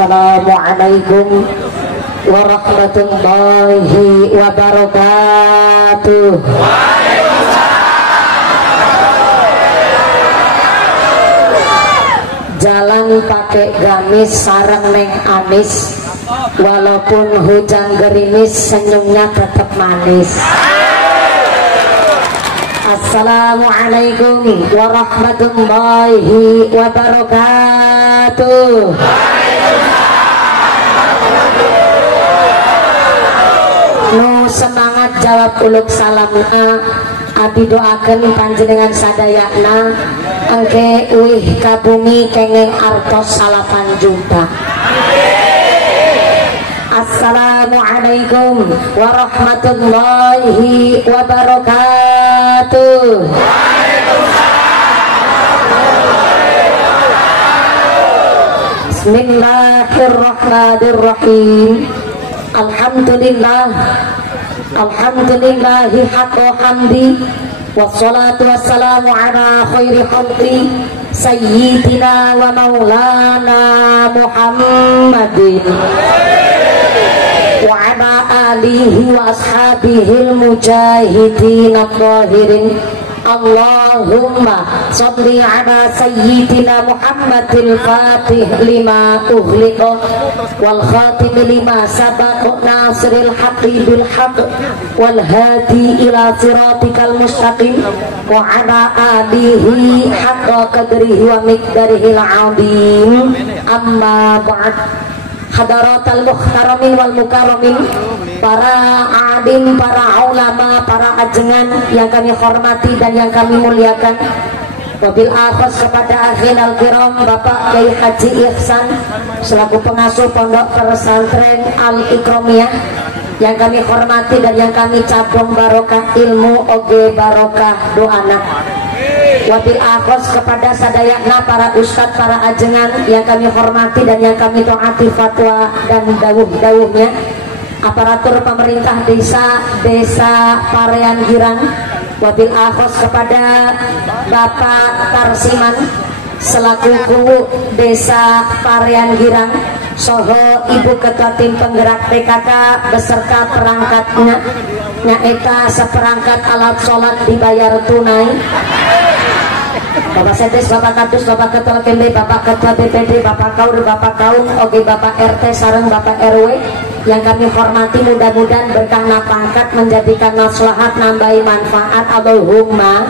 Assalamualaikum warahmatullahi wabarakatuh. Jalan pakai gamis sareng neng anis, walaupun hujan gerimis senyumnya tetap manis. Assalamualaikum warahmatullahi wabarakatuh. Nu semangat jawab uluk salamna, abi doakeun panjenengan sadayana engke uih ka bumi kenging artos 8 juta. Assalamualaikum warahmatullahi wabarakatuh. Bismillahirrahmanirrahim. Alhamdulillahi haqqa hamdi, wassalatu wassalamu ala khairi khalqi sayyidina wa maulana Muhammadin wa ala alihi wa ashabihil mujahidin at-tahirin. Allahumma sholli ala sayyidina Muhammadil fatih lima ughliqa wal khatim lima sabaqa nasiril haqqi bil haqq wal hadi ila siratikal mustaqim wa ala alihi haqqa qadrihi wa miqdarihil azim. Amma ba'd. Hadaratal muhtaramin wal mukarramin, para alim, para ulama, para ajengan yang kami hormati dan yang kami muliakan. Wabil akhos kepada akhirul kiram Bapak Kiai Haji Ihsan selaku pengasuh pondok pesantren Al Ikromiyah yang kami hormati dan yang kami cabung barokah ilmu oge barokah doana. Wabil akhos kepada sadayana para ustadz, para ajengan yang kami hormati dan yang kami taati fatwa dan dawuh-dawuhnya. Aparatur pemerintah desa Parean Girang. Wabil akhos kepada Bapak Tarsiman selaku guru desa Parean Girang, soho Ibu Ketua Tim Penggerak PKK beserta perangkatnya, nyaeta seperangkat alat sholat dibayar tunai. Bapak Sedes, Bapak Kadus, Bapak Ketua KMB, Bapak Ketua BPD, Bapak Kaur, Bapak Kaum, oge Bapak RT sareng Bapak RW yang kami hormati, mudah-mudahan berkah pangkat menjadikan maslahat nambahi manfaat. Allahumma.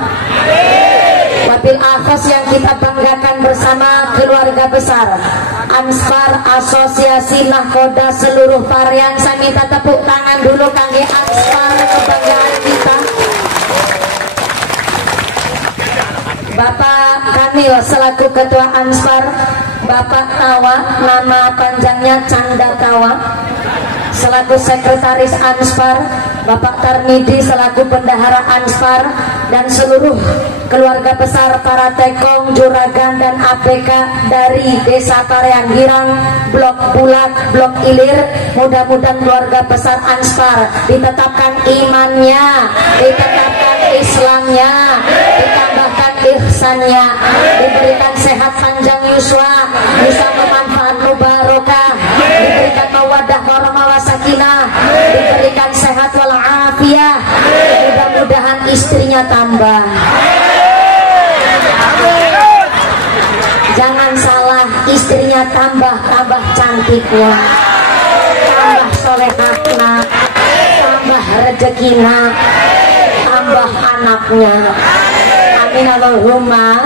Wabil akhos yang kita banggakan bersama keluarga besar Ansar Asosiasi Nahkoda seluruh Parian. Saya minta tepuk tangan dulu kangge Ansar, kebanggaan kita. Bapak Kamil selaku Ketua Ansar, Bapak Tawa, nama panjangnya Canda Tawa, selaku Sekretaris Ansar, Bapak Tarmidi selaku Bendahara Ansar, dan seluruh keluarga besar para tekong, juragan, dan APK dari Desa Parean Girang, Blok Bulat, Blok Ilir. Mudah-mudahan keluarga besar Ansar ditetapkan imannya, ditetapkan Islamnya, ditambahkan ihsannya, diberikan sehat panjang yuswa, bisa bermanfaat mubarakah, diberikan mawaddah warahmah wasakinah, diberikan sehat walafiat, mudah-mudahan istrinya tambah. Jangan salah, istrinya tambah cantiknya, tambah solehahna, tambah rezekina, tambah anaknya. Amin Allahumma.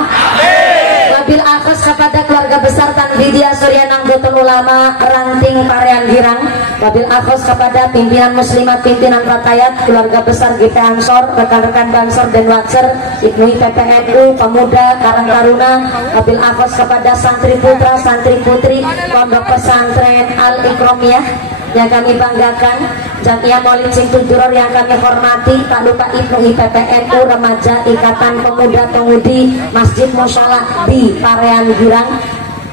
Wabil akhos kepada keluarga besar Tanbidia Surya Nahdlatul Ulama Ranting Parean Girang. Wabil akhos kepada pimpinan muslimat, pimpinan ratayat, keluarga besar GP Ansor, rekan-rekan Bansor dan Watser, Ibnu IPPNU, pemuda Karang Taruna. Wabil akhos kepada santri putra, santri putri pondok pesantren Al Ikromiyah yang kami banggakan, Jamiah Maulid Simtuduror yang kami hormati, tak lupa Ibnu IPPNU, remaja Ikatan Pemuda Pemudi Masjid Mushola di Parean Girang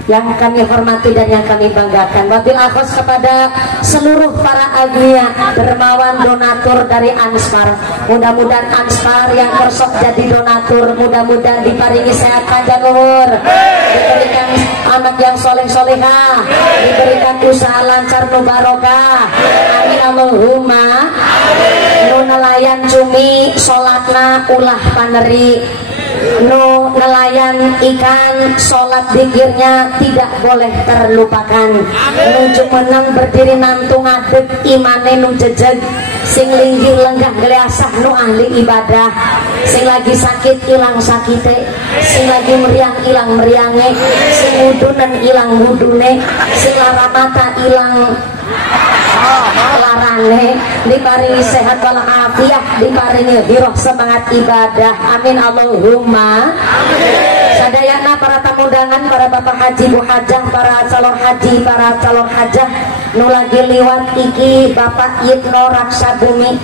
yang kami hormati dan yang kami banggakan. Wabil akhos kepada seluruh para agnia dermawan donatur dari Ansar. Mudah-mudahan Ansar yang bersok jadi donatur, mudah-mudahan diparingi sehat panjang umur, diberikan anak yang soleh-solehah, diberikan usaha lancar nu barokah. Amin Allahumma. Nu nelayan cumi salatna ulah paneri, nu nelayan ikan sholat zikirnya tidak boleh terlupakan. Nu jumeneng berdiri nantung ngadeg imane nu jejeg, sing linggih lenggah geleasah nu ahli ibadah, sing lagi sakit ilang sakite, sing lagi meriang ilang meriange, sing wudunen ilang wudune, sing lara mata ilang larane, diparingi sehat walafiat, diparingi hiroh semangat ibadah. Amin Allahumma. Sadayana para tamu undangan, para bapak haji bu hajah, para calon haji, para calon hajah nu lagi liwat iki Bapak Yitno Raksa Bumi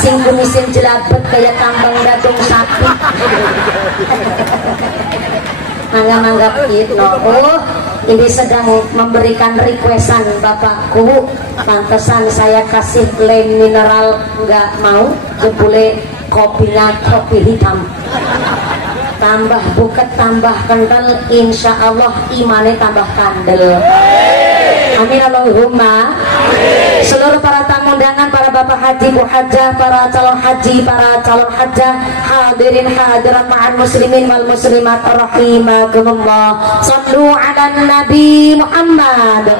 sing kumisin jelabet kayak tambang dadung sapi. Mangga-mangga Yitno. Oh, ini sedang memberikan requestan bapakku, pantesan saya kasih lem mineral nggak mau, jebule kopinya kopi hitam, tambah buket tambah kental, insya Allah imane tambah kandel. Amin Allahumma. Seluruh para tamu undangan, para bapak haji bu hajah, para calon haji, para calon hajah, hadirin hadirat ma'al muslimin wal muslimat rahimakumullah. Sallu ala Nabi Muhammad.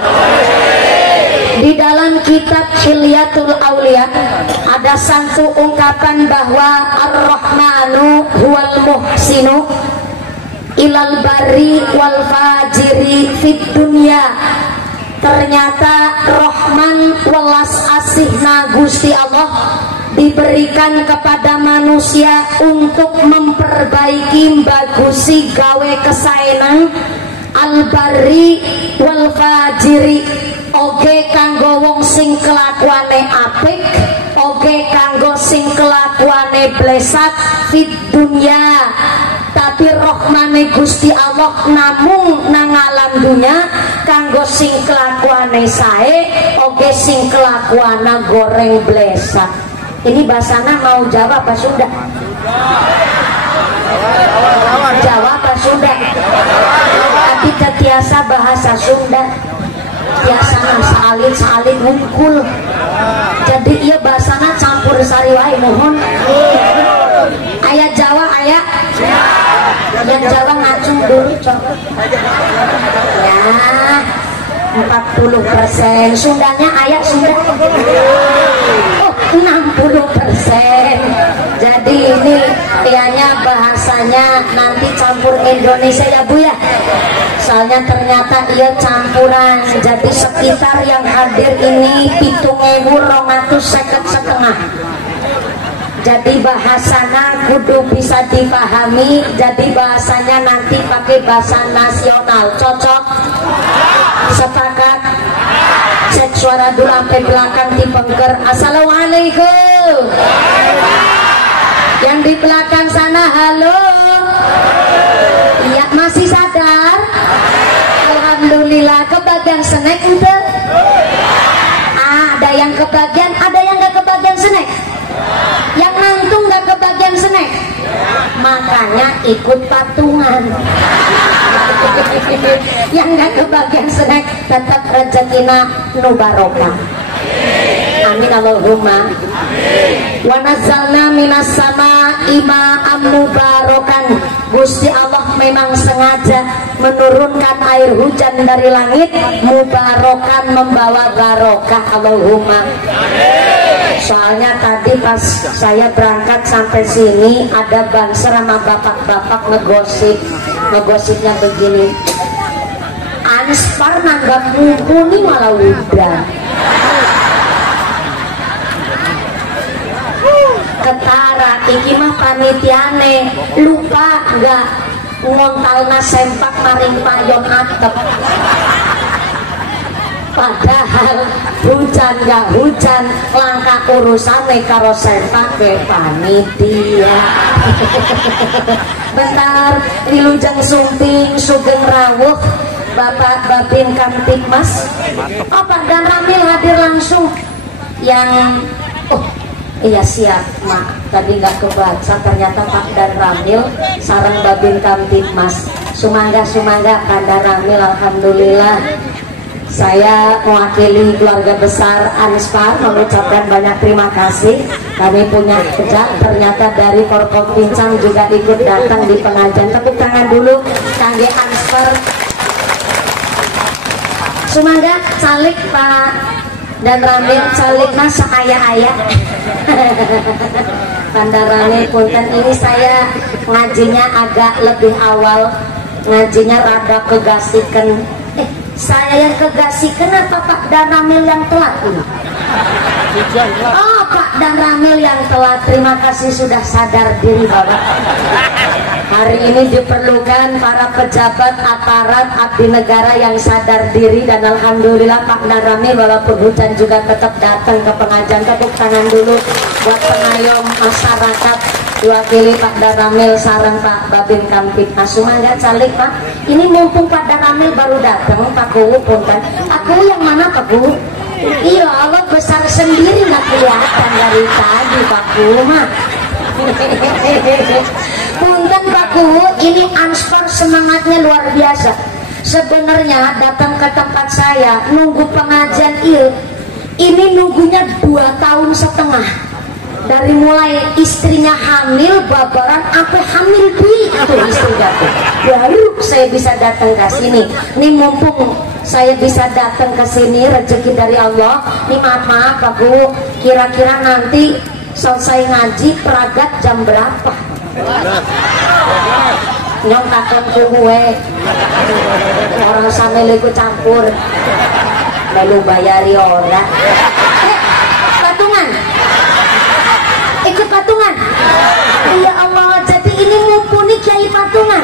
Di dalam kitab Hilyatul Aulia ada satu ungkapan bahwa Ar-Rahmanu huwal muhsinu ilal bari wal fajiri fid dunya. Ternyata Rahman welas asihna Gusti Allah diberikan kepada manusia untuk memperbaiki bagusi gawe kesaenan al-bari wal fajiri, oge kanggo wong sing kelakuane apik, oge kanggo sing kelakuane blesat fit dunya. Tapi rahmane Gusti Allah namung nang alam dunya kanggo sing kelakuane sae, oge sing kelakuana goreng blesat. Ini bahasana mau Jawa apa Sunda? Jawa apa Sunda? Tapi ketiasa bahasa Sunda. Biasana salin ngungkul. Jadi iya bahasana campur sari wae mohon. Ayat Jawa ayat. Yang Jawa ngacung dulu coba. Ya 40%. Sundanya ayat Sunda. Oh 60%. Jadi ini kayaknya bahasanya nanti campur Indonesia ya Bu ya. Soalnya ternyata ia campuran. Jadi sekitar yang hadir ini 7.250. Jadi bahasanya kudu bisa dipahami. Jadi bahasanya nanti pakai bahasa nasional. Cocok? Sepakat? Cek suara dulu sampai belakang di pengker. Assalamualaikum. Yang di belakang sana halo. Iya masih sadar? Alhamdulillah. Kebagian snack ente? Ada yang kebagian, ada yang gak kebagian snack. Yang nantung gak kebagian snack, makanya ikut patungan. Yang gak kebagian snack tetap rezekina nu barokah. Amin Allahumma. Wa nazzalna minas samaa'i ma'am mubarakan. Gusti Allah memang sengaja menurunkan air hujan dari langit, mubarakan membawa barokah. Allahumma. Soalnya tadi pas saya berangkat sampai sini ada bangsa sama bapak-bapak ngegosipnya begini, Anspar nanggap mumpuni malah udah ketara iki mah panitiane lupa gak ngontalna sempak maring payon atep. Padahal hujan gak hujan langkah urusane karo sempak ke panitia. Bentar wilujeng sumping sugeng rawuh Bapak Babin Kamtibmas. Pak dan Ramil hadir langsung. Yang iya siap mak, tadi nggak kebaca ternyata Pak dan Ramil sareng Babin Kamtibmas. Sumangga Pak dan Ramil, alhamdulillah Saya mewakili keluarga besar Anspar mengucapkan banyak terima kasih. Kami punya kerja, ternyata dari Forkopimcam juga ikut datang di pengajian. Tepuk tangan dulu kangge Anspar. Sumangga calik Pak dan Ramil calikna sakaya-aya. Pandarane punten, ini saya ngajinya agak lebih awal, ngajinya rada kegasikan. Saya yang kegasi, kenapa Pak dan Ramil yang telat ini? Oh, Pak dan Ramil yang telat. Terima kasih sudah sadar diri Bapak. Hari ini diperlukan para pejabat aparat abdi negara yang sadar diri, dan alhamdulillah Pak dan Ramil walaupun hujan juga tetap datang ke pengajian. Tepuk tangan dulu buat pengayom masyarakat diwakili Pak Daramil sareng Pak Babin Kamtibnas. Sumangga calik Pak. Ini mumpung Pak Daramil baru datang, Pak Kuwu punten. Aku yang mana Pak Kuwu? Iya Allah besar sendiri nggak kelihatan dari tadi Pak Kuwu mah. Punten Pak Kuwu, ini Anspar semangatnya luar biasa. Sebenarnya datang ke tempat saya nunggu pengajian ini nunggunya 2,5 tahun. Dari mulai istrinya hamil, babaran, sampai hamil duit tuh istri datang. Baru saya bisa datang ke sini. Ini mumpung saya bisa datang ke sini, rezeki dari Allah. Ini maaf Pak Bu, kira-kira nanti selesai ngaji peragat jam berapa? Nyong takon gue orang sambil ikut campur, lalu bayari orang. Patungan. Ikut patungan. Ya Allah, jadi ini mumpuni kiai patungan.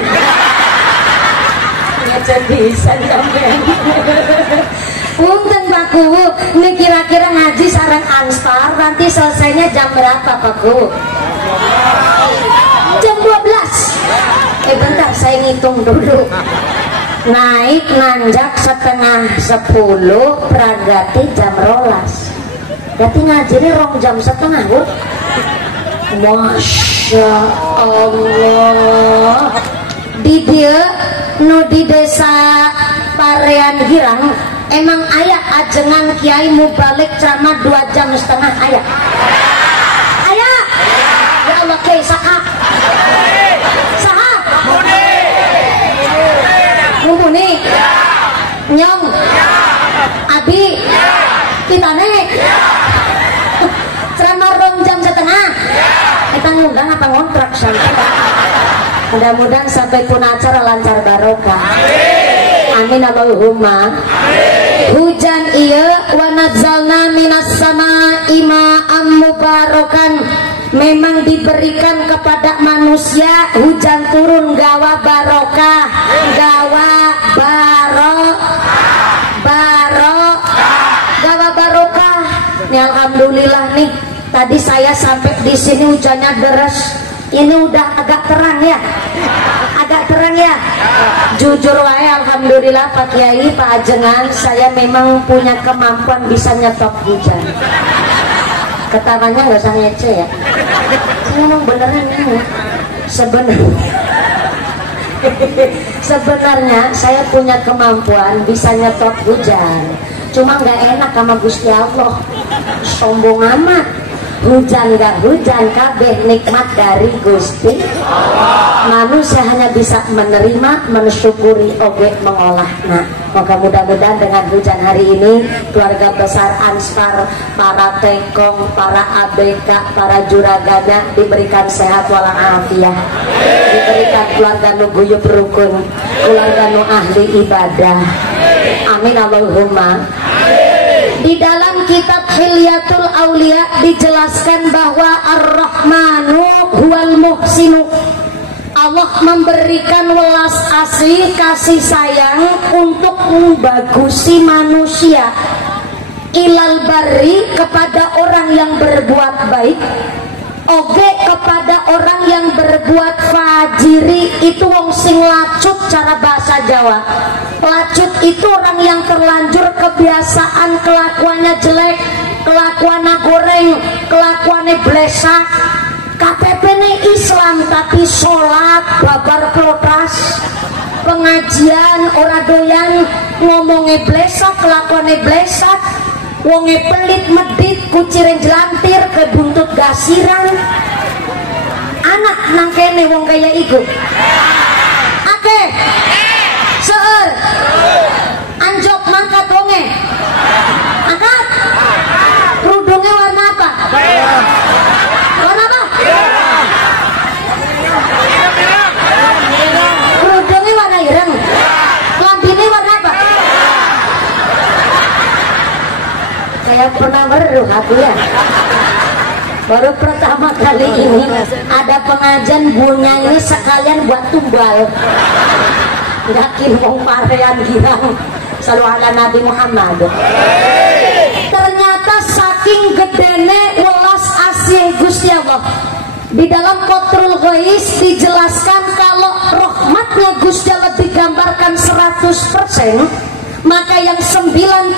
Ya jadi sampean. Punten Pak Kuwu, ini kira-kira ngaji sareng Anspar nanti selesainya jam berapa Pak Kuwu? Jam 12. Bentar saya ngitung dulu. Naik nanjak setengah 10, pragati jam 12. Berarti ngajinya jam setengah Bu. Masya Allah. Di dia nu di desa Parean Girang emang ayah ajengan kiai mubalik ceramah 2,5 jam ayah. Ayah. Ya Allah kiai sahab. Sahab. Mumpuni. Nyong. Abi. Kita nih. Ceramah 2,5 jam. Kita ngundang apa ngontrak sampai. Mudah-mudahan sampai pun acara lancar barokah. Amin Allahumma. Hujan iya wa nazzalna minas samaa'i ma'an mubarakan. Memang diberikan kepada manusia hujan turun gawa barokah, gawa gawa barokah. Nih alhamdulillah nih. Tadi saya sampai di sini hujannya deras. Ini udah agak terang ya. Agak terang ya. Jujur wae alhamdulillah Pak Kiai, Pak Ajengan, saya memang punya kemampuan bisa nyetop hujan. Ketawanya nggak usah ngece ya. Saya memang beneran ini. Sebenarnya saya punya kemampuan bisa nyetop hujan. Cuma nggak enak sama Gusti Allah. Sombong amat. Hujan gak hujan kabeh nikmat dari Gusti manusia hanya bisa menerima, mensyukuri, oge mengolah. Nah, maka mudah-mudahan dengan hujan hari ini keluarga besar Anspar, para tekong, para ABK, para juraganya diberikan sehat walafiat, diberikan keluarga nu guyub rukun, keluarga nu ahli ibadah. Amin Allahumma. Di dalam kitab Hilyatul Aulia dijelaskan bahwa Ar-Rahmanu huwal muhsinu. Allah memberikan welas asih kasih sayang untuk membagusi manusia. Ilal bari kepada orang yang berbuat baik, oge kepada orang yang berbuat fajiri. Itu wong sing lacut cara bahasa Jawa. Lacut itu orang yang terlanjur kebiasaan kelakuannya jelek, kelakuannya goreng, kelakuannya blesak. KTP ini Islam tapi sholat babar protas, pengajian ora doyan, ngomongnya blesat, kelakuannya blesat, wonge pelit medit, kucireng jelantir, ke buntut gasiran. Anak nang kene wong kaya iku. Ake. Seueur. Anjok mangkat wonge. Angkat. Kerudungnya warna apa? Warna apa? Kerudungnya warna ireng. Lambine warna apa? Kayak pernah baru aku ya. Baru pertama kali ini ada pengajian bunyi ini sekalian buat tumbal. Yakin wong parean girang selalu ala Nabi Muhammad. Ternyata saking gedene welas asih Gusti Allah. Di dalam Qatrul Ghais dijelaskan kalau rahmatnya Gusti Allah digambarkan 100%. Maka yang 99%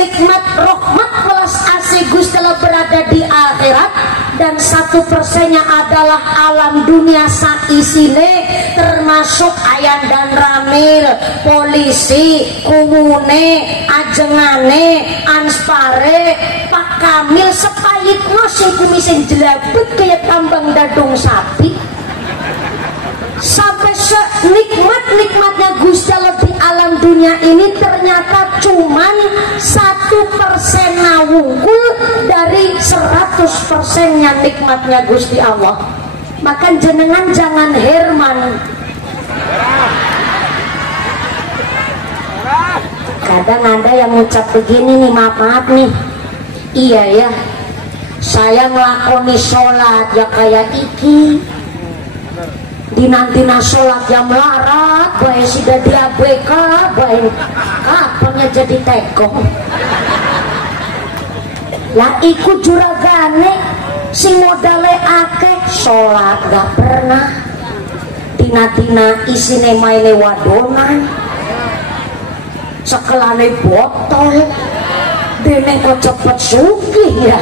nikmat rahmat welas asih Gusti Allah berada di akhirat, dan 1%-nya adalah alam dunia saisine, termasuk ayan dan ramil, polisi, kumune, ajengane, anspare, Pak Kamil sepayitno sing kumising jelabut kayak tambang dadung sapi. Sampai senikmat-nikmatnya Gusti Allah di alam dunia ini ternyata cuman 1% wungkul dari 100%-nya nikmatnya Gusti Allah. Maka jenengan jangan herman. Kadang ada yang ngucap begini nih, maaf nih, iya ya, saya ngelakoni sholat ya kayak iki, dinantina sholat yang melarat, baik sudah diabeka, baik kapannya jadi tekong. Lah ikut juragane sing modale akeh sholat gak pernah, tina-tina isine maine wadonan, sekelane botol, dene kok cepet sugih ya.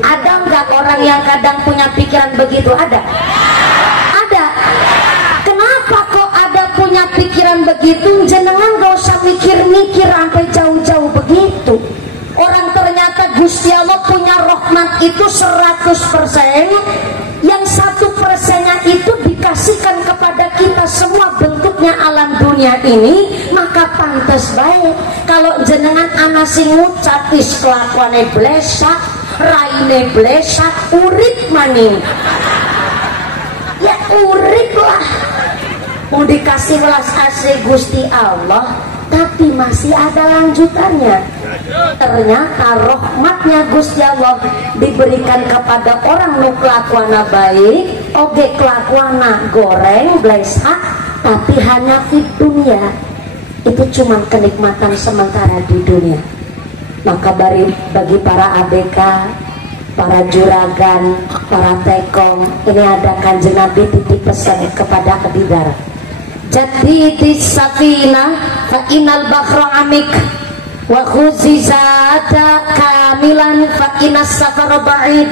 Ada nggak orang yang kadang punya pikiran begitu? Ada. Kenapa kok ada punya pikiran begitu? Jenengan gak usah mikir-mikir sampai jauh-jauh begitu. Orang ternyata Gusti Allah punya rahmat itu 100%, yang 1%-nya itu dikasihkan kepada kita semua bentuknya alam dunia ini. Maka pantas baik kalau jenengan anak sing ngucap is kelakuane blesak, raine blesak, urip maning. Ya urip lah, mau dikasih welas asih Gusti Allah, tapi masih ada lanjutannya. Ternyata rahmatnya Gusti Allah diberikan kepada orang nu kelakuana baik, oge kelakuana goreng blesak, tapi hanya di dunia. Itu cuma kenikmatan sementara di dunia. Maka bagi para ABK, para juragan, para tekong, ini ada Kanjeng Nabi titip pesan kepada Abidar. Jadi di safina fa inal bakhra amik wa khuzizata kamilan fa inas safar ba'id.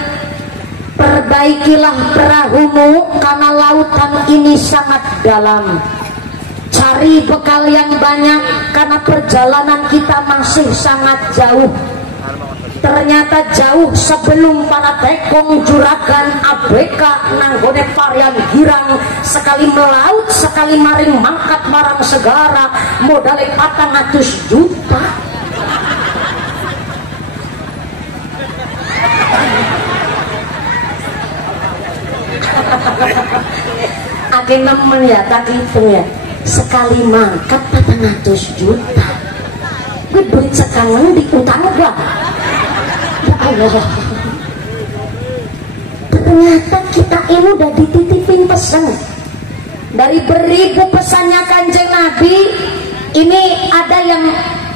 Perbaikilah perahumu karena lautan ini sangat dalam. Cari bekal yang banyak karena perjalanan kita masih sangat jauh. Ternyata jauh sebelum para tekong, juragan, ABK nanggone varian girang, sekali melaut sekali maring mangkat marang segara, modalnya 400 juta. Ake nemen ya, tak hitung ya, sekali mangkat 400 juta. Duit sekarang diutang gak? Ya Allah, ternyata kita ini udah dititipin pesan dari beribu pesannya Kanjeng Nabi. Ini ada yang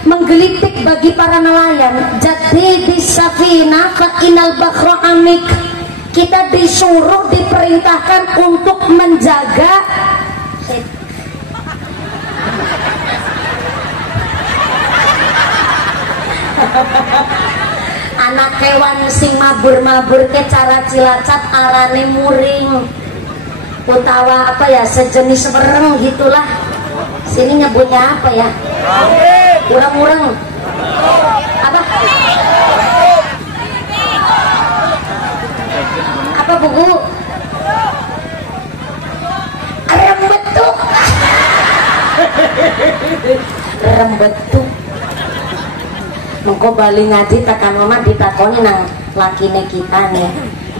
menggelitik bagi para nelayan. Jadi di safina fa inal bakhra amik, kita disuruh, diperintahkan untuk menjaga anak hewan sing mabur-mabur ke cara Cilacap arane muring utawa apa ya, sejenis wereng gitulah, Sini nyebutnya apa ya? Urang-urang. Apa? Apa buku? Rembetuk. Rembetuk. Mengko bali ngaji tekan mama ditakoni nang lakine kita nih.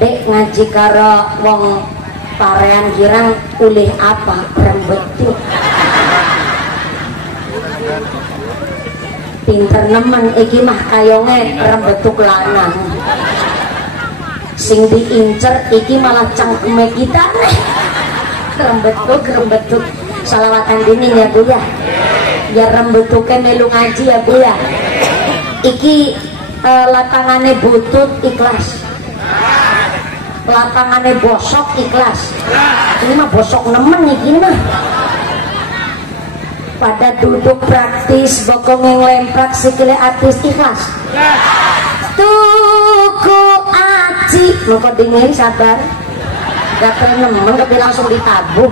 Dek ngaji karo wong parean girang ulih apa? Rembetuk. Pinter nemen iki mah kayonge rembetuk lanang. Sing diincer iki malah cangkeme kita. Rembetuk salawatan dinding ya Bu ya. Ya rembetuke melu ngaji ya Bu ya. Iki latangane butut ikhlas. Latangane bosok ikhlas. Ini mah bosok nemen iki mah. Pada duduk praktis bokong yang lemprak sikile atis ikhlas. Tuku aci mengko dingin sabar gak nemen tapi langsung ditabuh.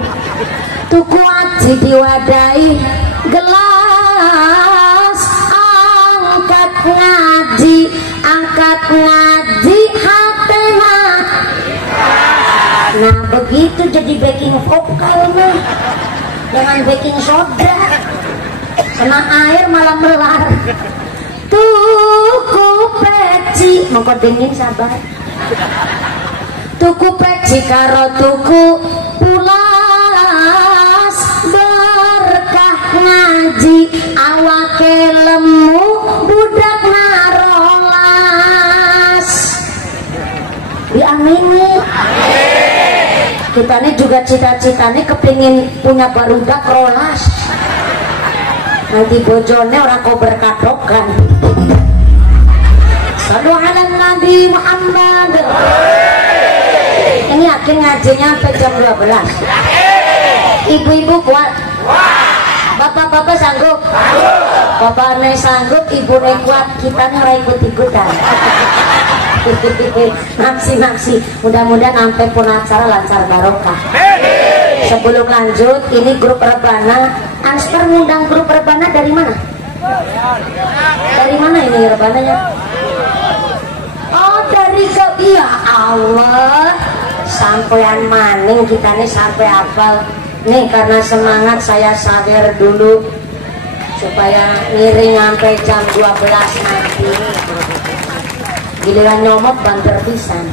Tuku aci diwadahi gelas angkat ngaji hatena. Nah begitu jadi backing vokal mah. Jangan baking soda, kena air malah melar. Tuku peci, mengko dingin sabar. Tuku peci karo tuku pulas, berkah ngaji awake lemu budak narolas. Diamini. Kita ini juga cita-citanya kepingin punya barudak rolas. Nanti bojone orang kau berkadokan. Sallu ala Nabi Muhammad. Ini yakin ngajinya sampai jam 12. Ibu-ibu kuat? Bapak-bapak sanggup? Bapak ane sanggup, ibu ane kuat, kita nih ikut-ikutan. Naksi, mudah-mudahan sampai pun acara lancar barokah. Sebelum lanjut, ini grup rebana. Ansper ngundang grup rebana dari mana? Dari mana ini rebananya? Oh dari ya Allah, sampean maning kita nih sampai hafal. Nih karena semangat saya sawer dulu supaya ngiring sampai jam 12 nanti. Giliran nyomot banter pisan.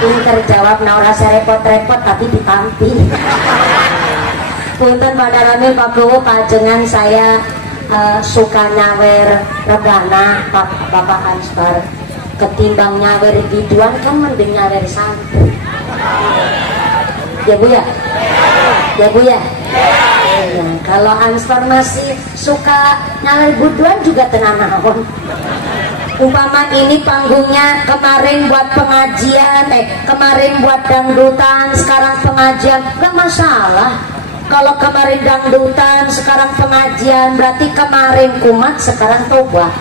Pinter jawab nah rasa repot-repot tapi ditampi. Punten pada rame Pak Bowo pajengan saya suka nyawer rebana Bapak Ansper. Ketimbang nyawer biduan kan mending nyawer santri. Ya Bu ya? Ya Bu ya? Ya, kalau Ansper masih suka nyawer biduan juga tenang naon. Umpama ini panggungnya kemarin buat pengajian, kemarin buat dangdutan, sekarang pengajian, gak masalah. Kalau kemarin dangdutan, sekarang pengajian, berarti kemarin kumat, sekarang tobat.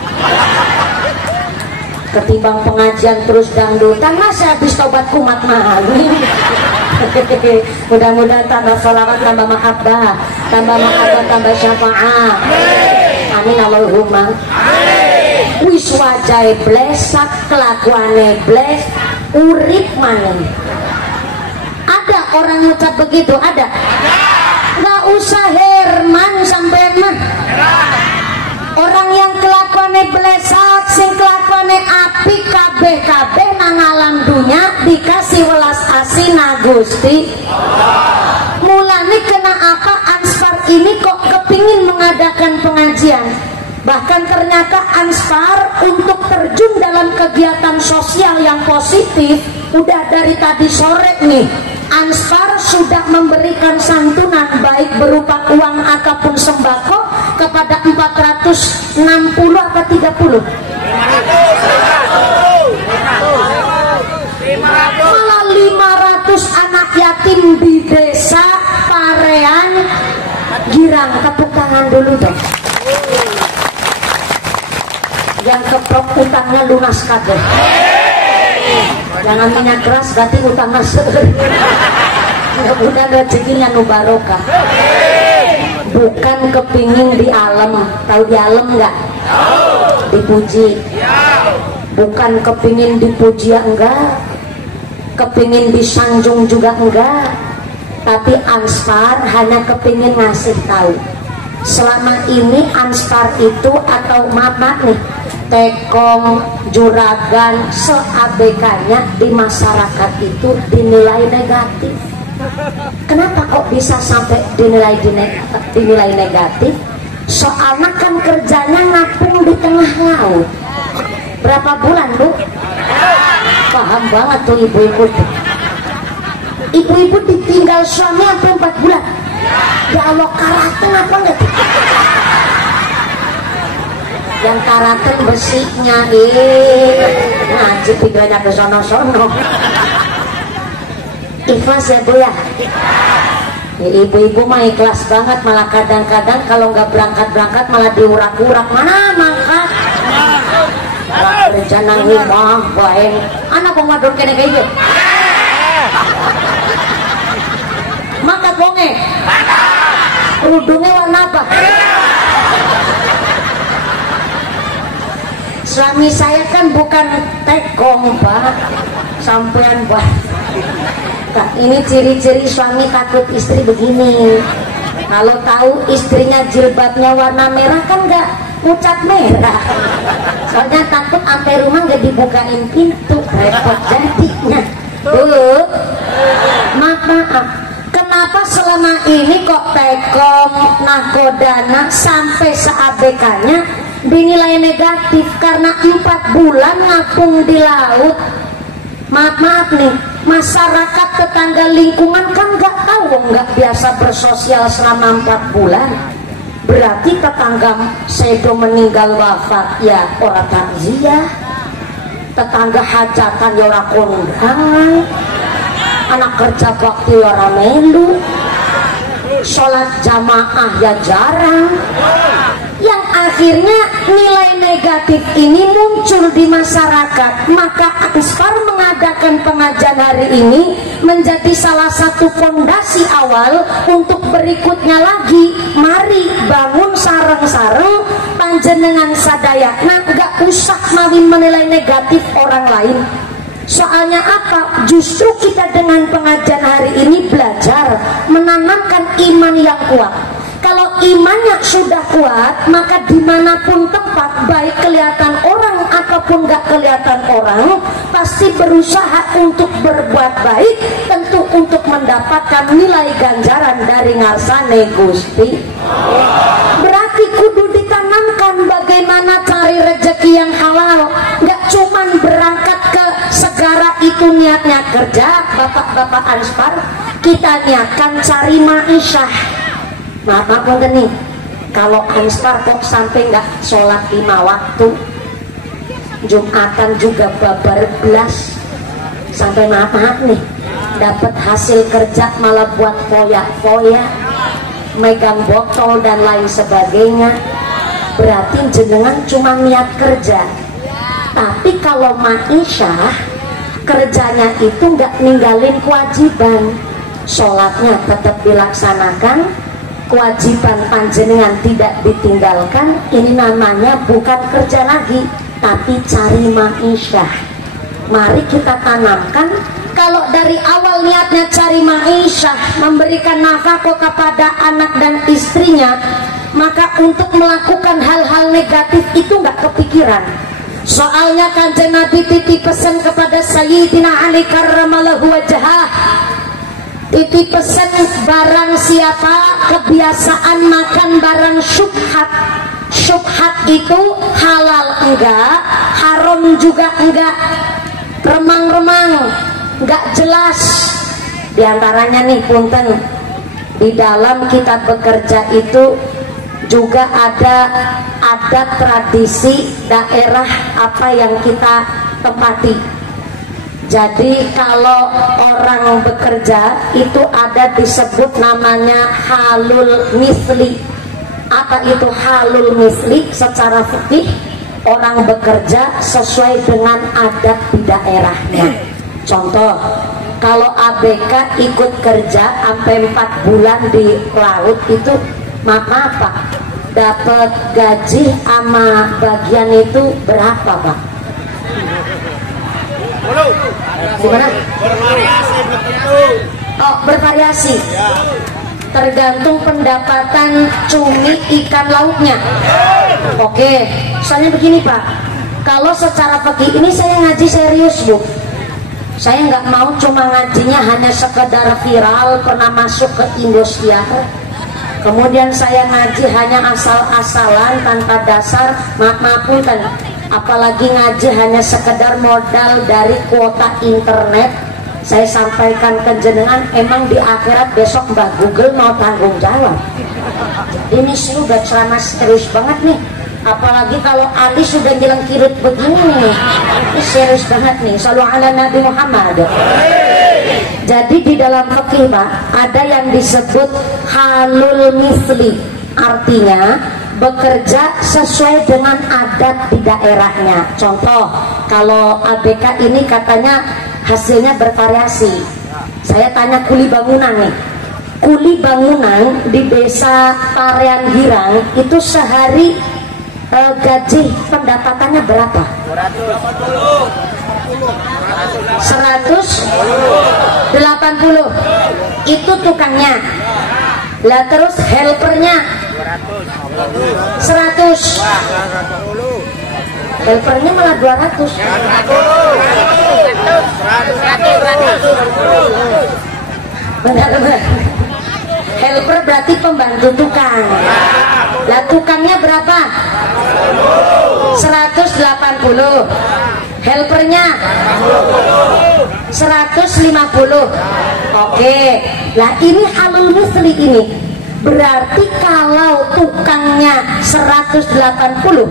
Ketimbang pengajian terus dangdutan, masa habis tobat kumat mahal. Mudah-mudahan tambah sholawat, tambah mahabbah, tambah syafaat. Amin Allahumma. Wis wajah blesak, kelakuannya bles, urip maning. Ada orang ngucap begitu? Ada? Gak usah Herman sampai mah. Orang yang kelakuannya blesak, sing kelakuannya api, kabeh nang alam dunya dikasih welas asih Gusti. Mulane kena apa Ansper ini kok kepingin mengadakan pengajian? Bahkan ternyata Ansper untuk terjun dalam kegiatan sosial yang positif udah dari tadi sore nih. Ansper sudah memberikan santunan baik berupa uang ataupun sembako kepada 460 apa 30? 500. Malah 500 anak yatim di desa Parean Girang. Tepuk tangan dulu dong. Yang keprok utangnya lunas kabeh. Jangan minyak keras berarti utangnya seueur. Mudah-mudahan rezekinya nu barokah. bukan kepingin di alam. Tahu di alam nggak? Dipuji. Bukan kepingin dipuji ya enggak, kepingin disanjung juga enggak, tapi Anspar hanya kepingin ngasih tahu selama ini Anspar itu, atau maaf nih, Tekong, Juragan, se-ABK-nya di masyarakat itu dinilai negatif. Kenapa kok bisa sampai dinilai negatif? Soalnya kan kerjanya ngapung di tengah laut. Berapa bulan, Bu? Paham banget tuh ibu-ibu. Ibu-ibu ditinggal suami sampai 4 bulan. Ya Allah, karaten apa enggak? Yang karaten besinya, ngaji videonya ke sono-sono. Ikhlas ya, Bu ya? Ya, ibu-ibu mah ikhlas banget, malah kadang-kadang kalau nggak berangkat-berangkat malah diurak-urak. Mana mangkat? Kerja nang rumah, baik. Anak kok ngadon kene kayak gitu? Maka bonge. Kerudungnya warna apa? Suami saya kan bukan tekong, Pak. Sampean, Pak. Nah, ini ciri-ciri suami takut istri begini. Kalau tahu istrinya jilbabnya warna merah kan nggak ngucat merah. Soalnya takut sampai rumah nggak dibukain pintu, repot jadinya. Maaf. Kenapa selama ini kok Tekong, nakodana sampai se-ABK-nya dinilai negatif? Karena 4 bulan ngapung di laut. Maaf nih, masyarakat tetangga lingkungan kan nggak tahu, nggak biasa bersosial selama 4 bulan. Berarti tetangga sedo meninggal wafat ya orang takziah, tetangga hajatan ya orang kondangan, anak kerja bakti ya orang melu, sholat jamaah ya jarang. Yang akhirnya nilai negatif ini muncul di masyarakat. Maka Anspar mengadakan pengajian hari ini menjadi salah satu fondasi awal untuk berikutnya lagi. Mari bangun sareng-sareng panjenengan sadayana, gak usah maling menilai negatif orang lain. Soalnya apa? Justru kita dengan pengajian hari ini belajar menanamkan iman yang kuat. Kalau imannya sudah kuat, maka dimanapun tempat, baik kelihatan orang ataupun gak kelihatan orang, pasti berusaha untuk berbuat baik, tentu untuk mendapatkan nilai ganjaran dari ngarsane Gusti. Berarti kudu ditanamkan bagaimana cari rezeki yang halal. Gak cuman berangkat ke segara itu niatnya kerja, bapak-bapak Anspar, kita niatkan cari ma'isyah. Maaf nih, kalau Anspar kok sampai nggak sholat 5 waktu, Jumatan juga babar belas, sampai maaf nih, dapat hasil kerja malah buat foya-foya, megang botol dan lain sebagainya. Berarti jenengan cuma niat kerja. Tapi kalau ma'isyah, kerjanya itu nggak ninggalin kewajiban, sholatnya tetap dilaksanakan, kewajiban panjenengan tidak ditinggalkan. Ini namanya bukan kerja lagi, tapi cari ma'isyah. Mari kita tanamkan. Kalau dari awal niatnya cari ma'isyah, memberikan nafkah kepada anak dan istrinya, maka untuk melakukan hal-hal negatif itu nggak kepikiran. Soalnya Kanjeng Nabi titip pesan kepada Sayyidina Ali karramallahu wajhah, titip pesan barang siapa kebiasaan makan barang syubhat. Syubhat itu halal enggak, haram juga enggak, remang-remang, enggak jelas. Di antaranya nih punten, di dalam kita bekerja itu juga ada adat tradisi daerah apa yang kita tempati. Jadi kalau orang bekerja itu ada disebut namanya halul misli. Apa itu halul misli? Secara fikih, orang bekerja sesuai dengan adat di daerahnya. Contoh, kalau ABK ikut kerja sampai 4 bulan di laut itu Maaf Pak, dapat gaji sama bagian itu berapa Pak? Gimana? Oh, bervariasi. Tergantung pendapatan cumi ikan lautnya. Oke, soalnya begini Pak, kalau secara fikih ini saya ngaji serius Bu. Saya nggak mau cuma ngajinya hanya sekedar viral, pernah masuk ke Indosiar. Kemudian saya ngaji hanya asal-asalan tanpa dasar, maaf-maafun kan. Apalagi ngaji hanya sekedar modal dari kuota internet. Saya sampaikan ke jenengan, emang di akhirat besok Mbak Google mau tanggung jawab. Ini sudah ceramah serius banget nih. Apalagi kalau Ali sudah bilang kirut begini nih, ini serius banget nih. Shallu ala Nabi Muhammad. Jadi di dalam fikih Pak, ada yang disebut halul misli, artinya bekerja sesuai dengan adat di daerahnya. Contoh, kalau ABK ini katanya hasilnya bervariasi. Saya tanya kuli bangunan nih, kuli bangunan di desa Parean Girang itu sehari gaji pendapatannya berapa? 180. Itu tukangnya. Lah terus helpernya 100. Helpernya malah 200. Benar-benar. Helper berarti pembantu tukang. Lah tukangnya berapa? 180. Helpernya 150. Oke. Lah ini halul misli ini. Berarti kalau tukangnya 180,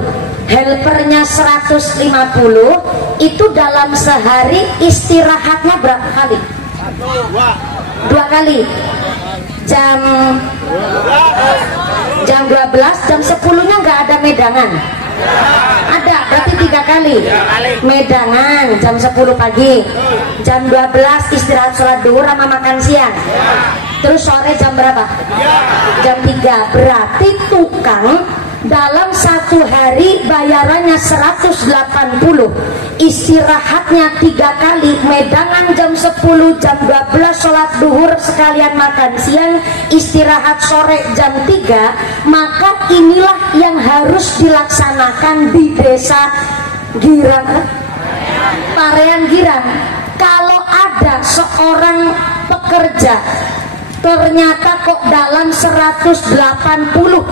helpernya 150, itu dalam sehari istirahatnya berapa kali? 2 kali. Jam 12, jam 10-nya nggak ada medangan. Ada, berarti 3 kali. Medangan jam 10 pagi, jam 12 istirahat sholat duhur sama makan siang. Terus sore jam berapa? Jam 3. Berarti tukang dalam satu hari bayarannya 180, istirahatnya 3 kali, medangan jam 10, jam 12 sholat duhur sekalian makan siang, istirahat sore jam 3. Maka inilah yang harus dilaksanakan di desa Girang, Parean Girang. Kalau ada seorang pekerja ternyata kok dalam 180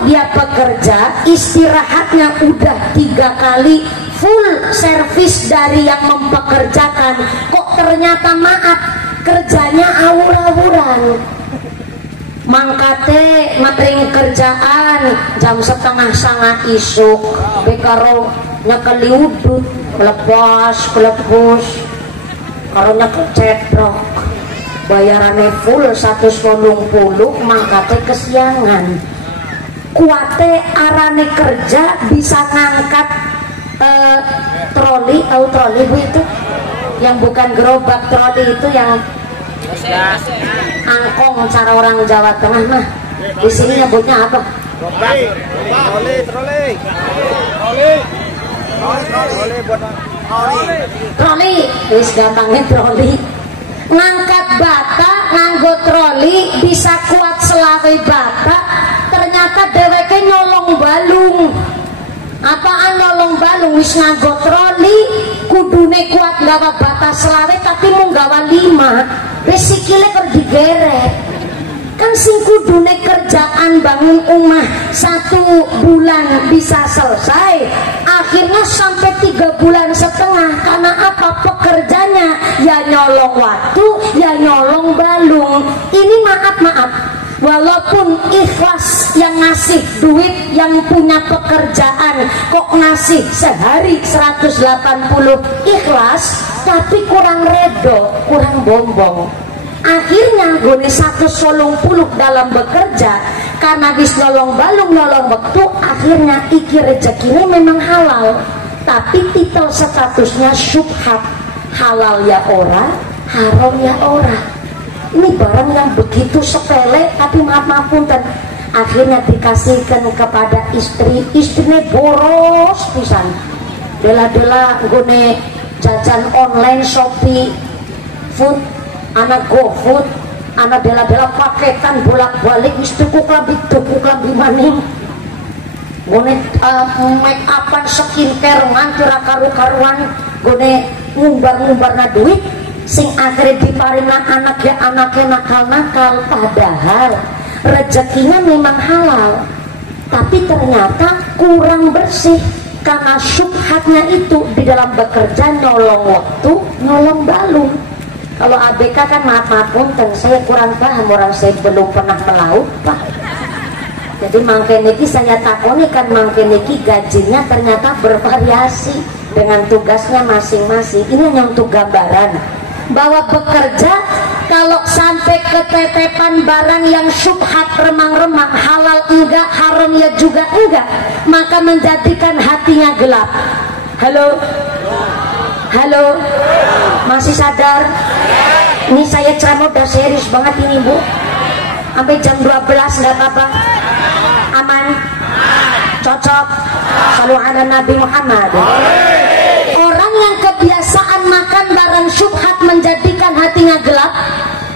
dia bekerja, istirahatnya udah 3 kali full service dari yang mempekerjakan, kok ternyata maaf kerjanya awur-awuran, mangkate matering kerjaan jam 8:30 isuk bekaro nyekeli udut lepas karo nyekel cetrok, bayarannya full 180, mangkate kesiangan. Kuate arane kerja bisa ngangkat troli, tahu troli Bu itu? Yang bukan gerobak, troli itu yang angkong cara orang Jawa Tengah mah. Di sini nyebutnya apa? Troli, wis gampangnya troli. Ngangkat bata nganggo troli bisa kuat selawe bata, ternyata dheweke nyolong balung. Apaan nyolong balung? Wis nganggo troli kudune kuat gawa bata selawe tapi mau gawa 5, wis sikile keur digeret. Kan sing kudune kerjaan bangun umah 1 bulan bisa selesai, akhirnya sampai 3,5 bulan. Karena apa? Pekerjanya ya nyolong waktu, ya nyolong balung. Ini maaf, walaupun ikhlas yang ngasih duit, yang punya pekerjaan kok ngasih sehari 180 ikhlas, tapi kurang redo, kurang bombong. Akhirnya gone 180 dalam bekerja, karena bis nolong balung nolong waktu, akhirnya iki rezekinya memang halal, tapi titel statusnya syubhat, halal ya ora, haram ya ora. Ini barang yang begitu sepele, tapi maaf punten, akhirnya dikasihkan kepada istri. Istrinya boros pisan, dela-dela gune jajan online Shopee food, anak GoFood, anak dela-dela paketan bolak-balik istriku klambi maning gune make upan skincare nganti ra karu-karuan gune ngumbar-ngumbarna duit sing akhirnya diparina anaknya nakal-nakal, padahal rezekinya memang halal tapi ternyata kurang bersih karena syubhatnya itu di dalam bekerja nyolong waktu, nyolong balung. Kalau ABK kan maaf punten, saya kurang paham, orang saya belum pernah melaut Pak. Jadi mangke niki saya takoni kan mangke niki gajinya ternyata bervariasi dengan tugasnya masing-masing. Ini hanya untuk gambaran bahwa bekerja kalau sampai ketetepan barang yang syubhat remang-remang, halal enggak, haram ya juga enggak, maka menjadikan hatinya gelap. Halo? Halo? Masih sadar? Ini saya ceramah udah serius banget ini Bu, sampai jam 12 enggak apa-apa? Aman? Cocok? Shallu ala Nabi Muhammad. Orang yang kebiasaan makan barang syubhat menjadikan hatinya gelap,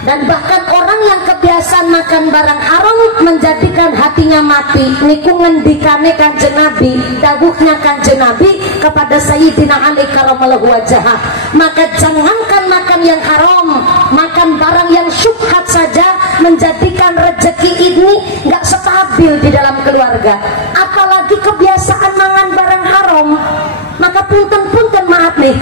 dan bahkan orang yang kebiasaan makan barang haram menjadikan hatinya mati. Niku ngendikane Kanjeng Nabi, dawuhnya Kanjeng Nabi kepada Sayyidina Ali karramallahu wajhah, maka jangankan makan yang haram, makan barang yang syubhat saja menjadikan rezeki ini nggak stabil di dalam keluarga, apalagi kebiasaan mangan barang haram. Maka punten-punten maaf nih,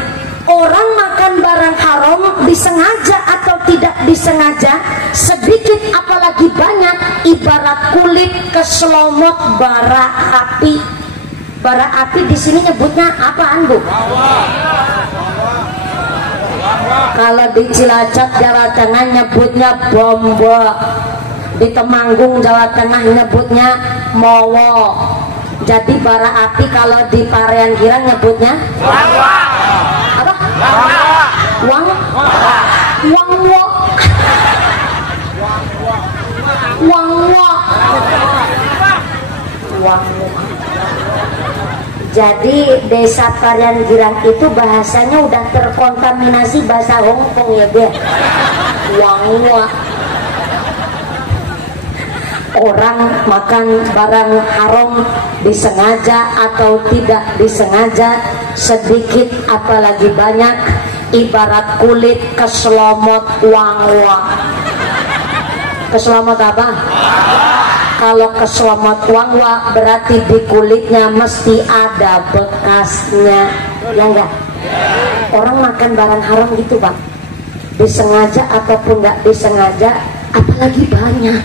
orang makan barang haram disengaja atau tidak disengaja, sedikit apalagi banyak, ibarat kulit keselomot bara api. Bara api di sini nyebutnya apaan Bu? Kalau di Cilacap Jawa Tengah nyebutnya bombo, di Temanggung Jawa Tengah nyebutnya mowo. Jadi bara api kalau di Parean Girang nyebutnya apa? Wang Jadi desa Parean Girang itu bahasanya udah terkontaminasi bahasa Hongkong ya dia. Wangwa. Orang makan barang haram disengaja atau tidak disengaja, sedikit apalagi banyak, ibarat kulit keselomot wangwa. Keselomot apa? Kalau keselomot wangwa berarti di kulitnya mesti ada bekasnya, ya enggak? Orang makan barang haram gitu Pak, disengaja ataupun nggak disengaja, apalagi banyak,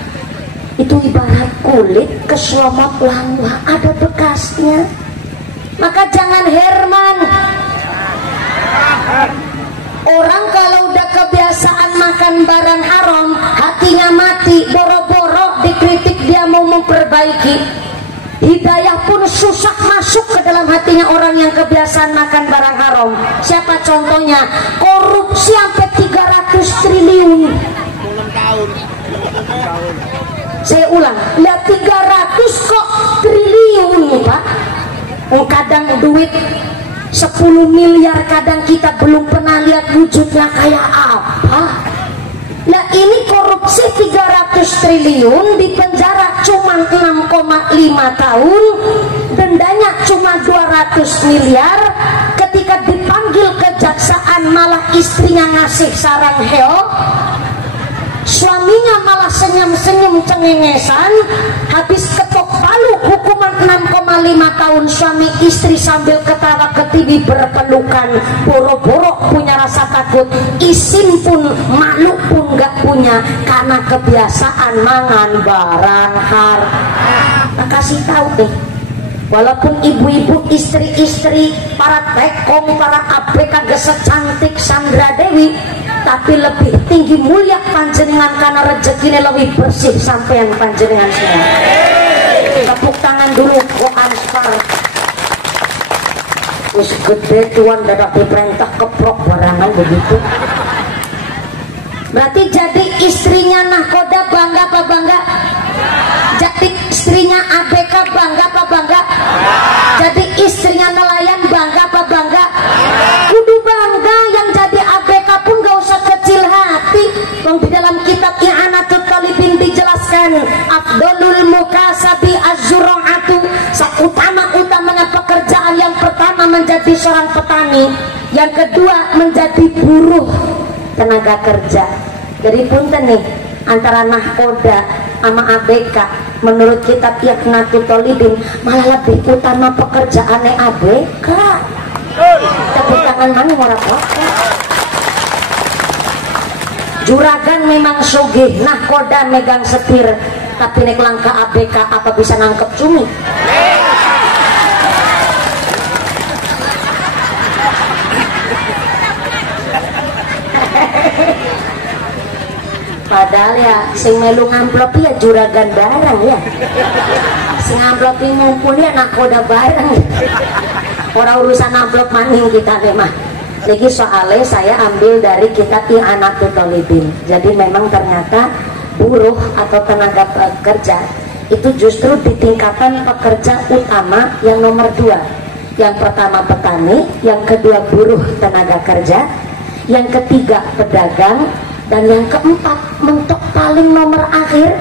itu ibarat kulit keselomot wangwa, ada bekasnya. Maka jangan herman. Orang kalau udah kebiasaan makan barang haram, hatinya mati, boro-boro dikritik dia mau memperbaiki, hidayah pun susah masuk ke dalam hatinya orang yang kebiasaan makan barang haram. Siapa contohnya? Korupsi sampai 300 triliun. Saya ulang, lihat 300 kok triliun Pak. Kadang duit 10 miliar, kadang kita belum pernah lihat wujudnya kayak apa. Nah ini korupsi 300 triliun, di penjara cuma 6,5 tahun, dendanya cuma 200 miliar. Ketika dipanggil kejaksaan malah istrinya ngasih sarang heo, suaminya malah senyum-senyum cengengesan. Habis ketok palu hukuman 6,5 tahun, suami istri sambil ketawa ketiwi berpelukan, boro-boro punya rasa takut, isim pun malu pun gak punya karena kebiasaan mangan barang haram. Nah, kasih tahu deh, walaupun ibu-ibu, istri-istri, para tekong, para ABK gesek cantik Sandra Dewi, tapi lebih tinggi mulia panjenengan karena rezekinya lebih bersih sampai yang panjenengan semua. Tepuk tangan dulu kok Anspar. Wis gede tuan dadak diperintah keprok barangan begitu. Berarti jadi istrinya nahkoda bangga apa bangga? jadi istrinya ABK bangga apa bangga? Jadi istrinya nelayan bangga apa bangga? Kudu bangga. Yang jadi ABK pun gak usah kecil hati. Wong di dalam kitab I'anatul Talibin dijelaskan afdalul mukasabi az-zura'atu, seutama-utamanya pekerjaan yang pertama menjadi seorang petani, yang kedua menjadi buruh tenaga kerja. Jadi punten nih antara nahkoda sama ABK, menurut kitab I'anatul Talibin malah lebih utama pekerjaannya ABK. Tepuk tangan mana ngorap juragan memang sugih, nahkoda megang setir, tapi nek langka ABK apa bisa nangkep cumi? Padahal ya sing melu ngamplop ya juragan barang ya, sing ngamplopi mumpuni ya nahkoda barang. Orang urusan amplop maning kita nih mah. Lagi soalnya saya ambil dari kitab I'anatul Talibin. Jadi memang ternyata buruh atau tenaga pekerja itu justru ditingkatkan pekerja utama yang nomor 2. Yang pertama petani, yang kedua buruh tenaga kerja, yang ketiga pedagang, dan yang keempat mentok paling nomor akhir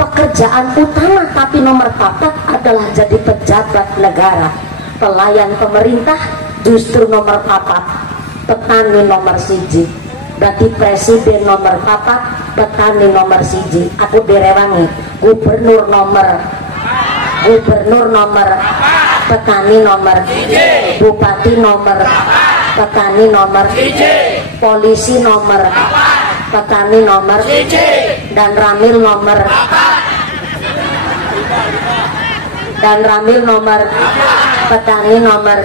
pekerjaan utama tapi nomor 4 adalah jadi pejabat negara, pelayan pemerintah justru nomor 4. Petani nomor 1, berarti presiden nomor 4, petani nomor 1. Aku direwangi gubernur nomor, petani nomor, bupati nomor, petani nomor, polisi nomor, petani nomor, dan ramil nomor, petani nomor,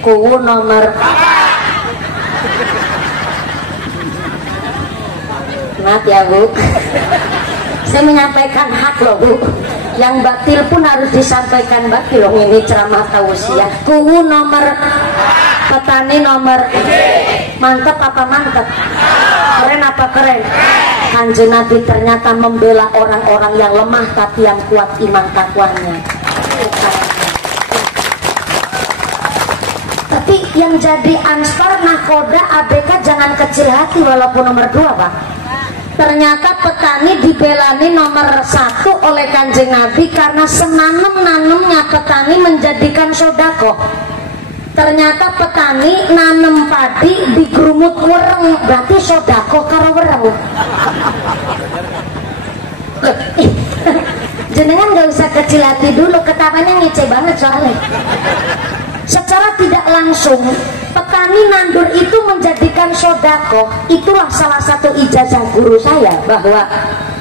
kuwu nomor. Maaf ya Bu, saya menyampaikan hak loh Bu, yang batil pun harus disampaikan batil loh. Ini ceramah tausiah. Kuwu nomor, petani nomor. Mantep apa mantep? Keren apa keren? Kanjeng Nabi ternyata membela orang-orang yang lemah tapi yang kuat iman takwanya. Tapi yang jadi ansar, nahkoda, ABK jangan kecil hati walaupun nomor 2 Pak. Ternyata petani dibelani nomor 1 oleh Kanjeng Nabi karena senanem-nanemnya petani menjadikan sodako. Ternyata petani nanem padi di gerumut wereng, berarti sodako karo wereng. Jenengan gak usah kecil hati dulu, ketawanya ngece banget soalnya. Secara tidak langsung petani nandur itu menjadikan sodako. Itulah salah satu ijazah guru saya, bahwa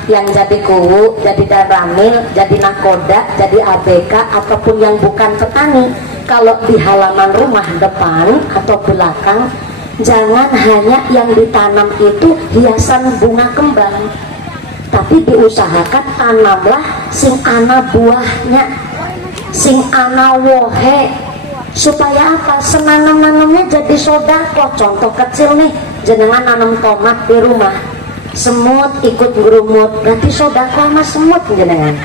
yang jadi kuwu, jadi ramil, jadi nahkoda, jadi ABK ataupun yang bukan petani, kalau di halaman rumah depan atau belakang jangan hanya yang ditanam itu hiasan bunga kembang, tapi diusahakan tanamlah sing ana buahnya, sing ana wohe, supaya apa? Senanam-nanamnya jadi sodako. Contoh kecil nih, jenengan nanam tomat di rumah, semut ikut gerumut, berarti sodako sama semut. Jenengan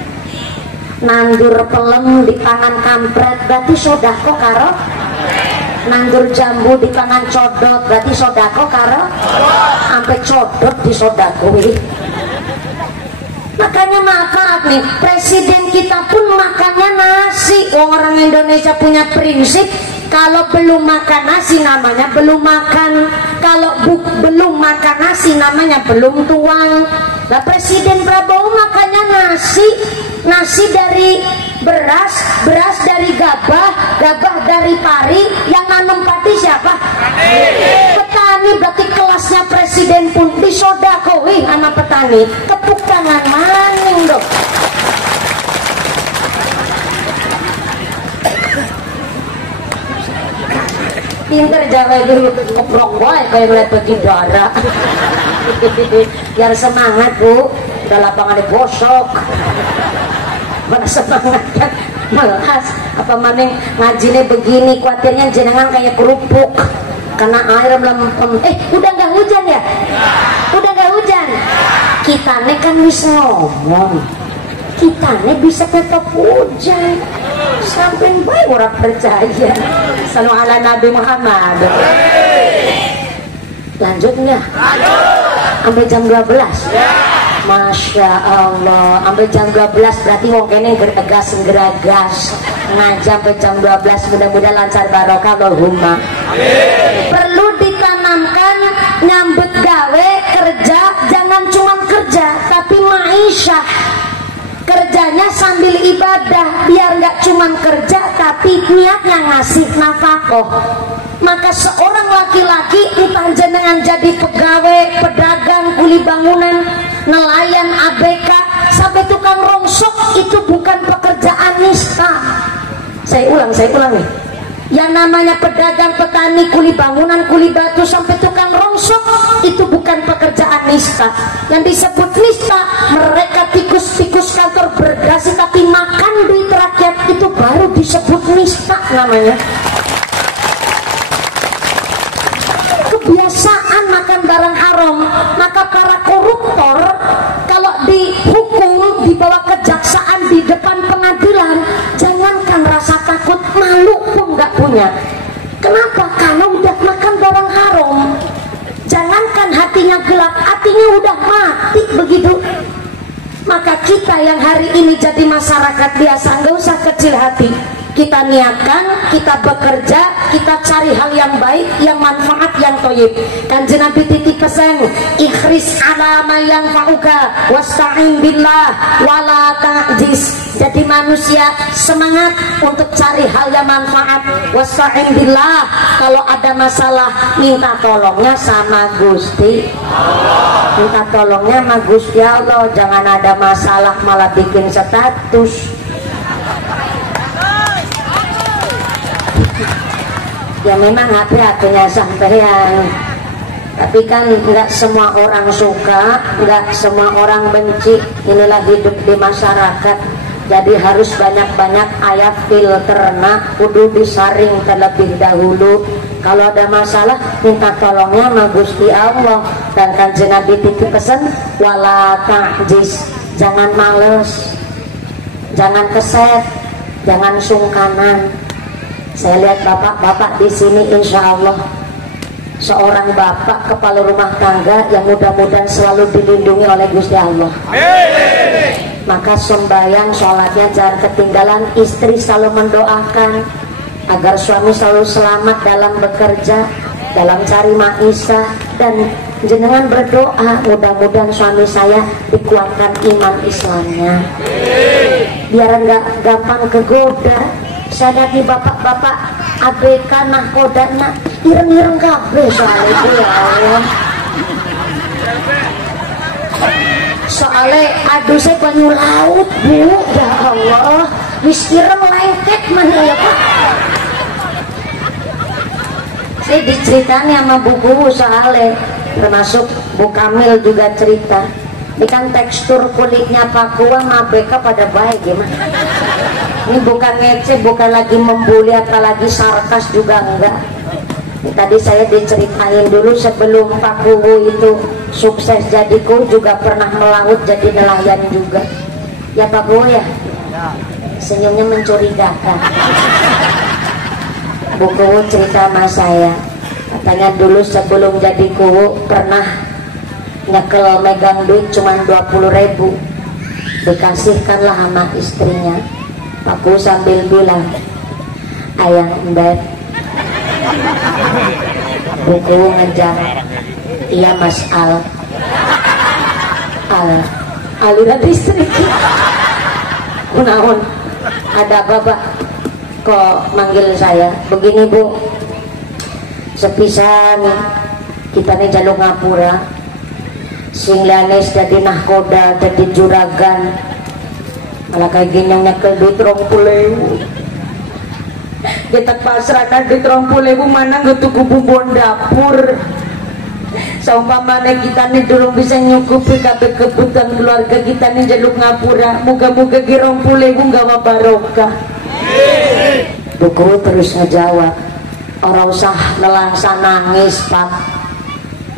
nandur pelem di pangan kampret, berarti sodako karo. Nandur jambu di pangan codot, berarti sodako karo. Sampai codot di sodakoi. Makanya maaf nih, presiden kita pun makannya nasi. Orang Indonesia punya prinsip, kalau belum makan nasi namanya belum makan, kalau belum makan nasi namanya belum tuang. Nah, Presiden Prabowo makannya nasi, nasi dari beras, beras dari gabah, gabah dari pari. Yang nanam padi siapa? Petani. Berarti kelasnya presiden pun disodakoi sama petani. Tepuk tangan maning dong. Pinter Jawa dulu, ngobrol gue kayak ngeliat bagi darah. Biar semangat Bu, udah lapangan bosok. Mana semangat kan, malas. Apa maning ngajinya begini, khawatirnya jenengan kayak kerupuk karena air melempem. Udah nggak hujan ya? Udah nggak hujan? Kita nih kan wis ngomong, kita nih bisa tetap hujan sampai baik orang percaya. Salam ala Nabi Muhammad. Lanjut nggak? Sampai jam 12 ya. Masya Allah, sampai jam 12 berarti wong kene geragas ngajak sampai jam 12, mudah-mudahan lancar barokah Allahumma. Perlu ditanamkan nyambut gawe kerja, jangan cuma kerja tapi ma'isyah, kerjanya sambil ibadah, biar nggak cuma kerja tapi niatnya ngasih nafkah. Maka seorang laki-laki entah jenengan jadi pegawai, pedagang, kuli bangunan, nelayan, ABK, sampai tukang rongsok, itu bukan pekerjaan nista. Saya ulang nih. Yang namanya pedagang, petani, kuli bangunan, kuli batu, sampai tukang rongsok, itu bukan pekerjaan nista. Yang disebut nista, mereka tikus-tikus kantor bergerasi tapi makan duit rakyat, itu baru disebut nista namanya. Kebiasaan makan barang haram. Maka para koruptor kalau dihukum, dibawa kejaksaan di depan pengadilan, jangankan rasa takut, malu pun nggak punya. Kenapa? Karena udah makan barang haram. Jangankan hatinya gelap, hatinya udah mati begitu. Maka kita yang hari ini jadi masyarakat biasa, nggak usah kecil hati. Kita niatkan, kita bekerja, kita cari hal yang baik, yang manfaat, yang toyib. Kanjeng Nabi titip pesan, ikhris ala ma yanfa'uka wasta'in billah wala ta'jiz. Jadi manusia semangat untuk cari hal yang manfaat, wasta'in billah. Kalau ada masalah, minta tolongnya sama Gusti Allah. Minta tolongnya sama Gusti Allah. Jangan ada masalah malah bikin status. Ya memang hati-hatinya sampean, tapi kan nggak semua orang suka, nggak semua orang benci. Inilah hidup di masyarakat, jadi harus banyak-banyak ayat filterna, kudu disaring terlebih dahulu. Kalau ada masalah, minta tolongnya sama Gusti Allah. Dan Kanjeng Nabi titip pesan, wala ta'jiz, jangan males, jangan keset, jangan sungkanan. Saya lihat bapak-bapak di sini, insya Allah seorang bapak kepala rumah tangga yang mudah-mudahan selalu dilindungi oleh Gusti Allah. Maka sembahyang, sholatnya jangan ketinggalan. Istri selalu mendoakan agar suami selalu selamat dalam bekerja, dalam cari maisha, dan jenengan berdoa mudah-mudahan suami saya dikuatkan iman Islamnya, biar nggak gampang kegoda. Saya lihat bapak-bapak ABK nahkodanya ireng-ireng kabeh soalnya itu, ya Allah. Soalnya aduh saya banyu laut bu, ya Allah, wis ireng lengket mana ya Pak. Saya diceritanya sama buku soalnya, termasuk Bu Kamil juga cerita. Ini kan tekstur kulitnya Pak Kua sama ABK pada baik gimana. Ini bukan ngece, bukan lagi membuli, apalagi sarkas juga enggak. Ini tadi saya diceritain dulu sebelum Pak Kuwu itu sukses jadi Kuwu juga pernah melaut jadi nelayan juga. Ya Pak Kuwu ya? Senyumnya mencurigakan. Bu Kuwu cerita sama saya, katanya dulu sebelum jadi Kuwu pernah nyekel megang duit cuma 20.000, dikasihkanlah sama istrinya. Aku sambil bilang, ayang mbak, buku ngejar, iya Mas aliran listrik. Unaun, ada apa Pak? Kok manggil saya? Begini Bu, sepisan kita nih jalur ngapura, sing lanes jadi nahkoda, jadi juragan. Malah kayak gini yang nyekel duit 20.000, kita pasrahkan duit 20.000 mana nggak tuh bubon dapur. Saumpamanya kita nih durung bisa nyukupi kabeh kebutuhan keluarga kita nih jaluk ngapura, moga-moga ki 20.000 nggawa barokah. Buku terus ngejawab, orang usah nelangsa nangis Pak,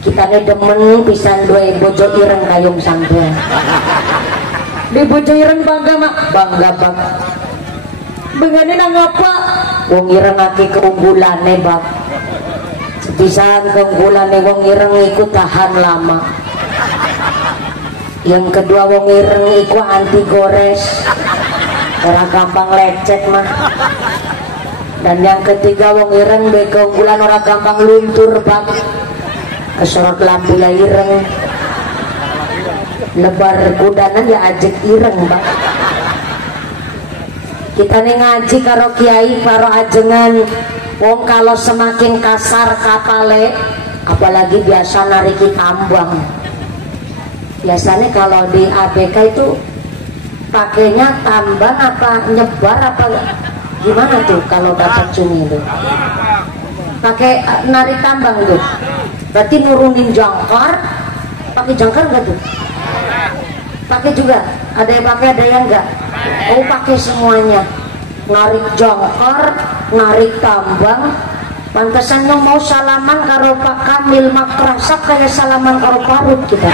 kita nih demen pisan dua bojo ireng kayung sampean. di bojo ireng bangga mak bangga bang bengane nang apa wong ireng aki keunggulane bang bisa keunggulane wong ireng iku tahan lama yang kedua wong ireng iku anti gores ora gampang lecet mah dan yang ketiga wong ireng be keunggulan ora gampang luntur bang kesorot lampu lah ireng lebar kudanan ya ajek ireng bang kita nih ngaji karo kiai karo ajengan wong kalau semakin kasar kapale apalagi biasa nariki tambang biasanya kalau di ABK itu pakainya tambang apa nyebar apa gimana tuh kalau dapat cumi itu pakai narik tambang tuh berarti nurunin jangkar pakai jangkar enggak tuh pakai juga ada yang pakai ada yang enggak oh pakai semuanya narik jangkar narik tambang pantesan yang mau salaman karo Pak Kamil makrasa kayak salaman karo Parut kita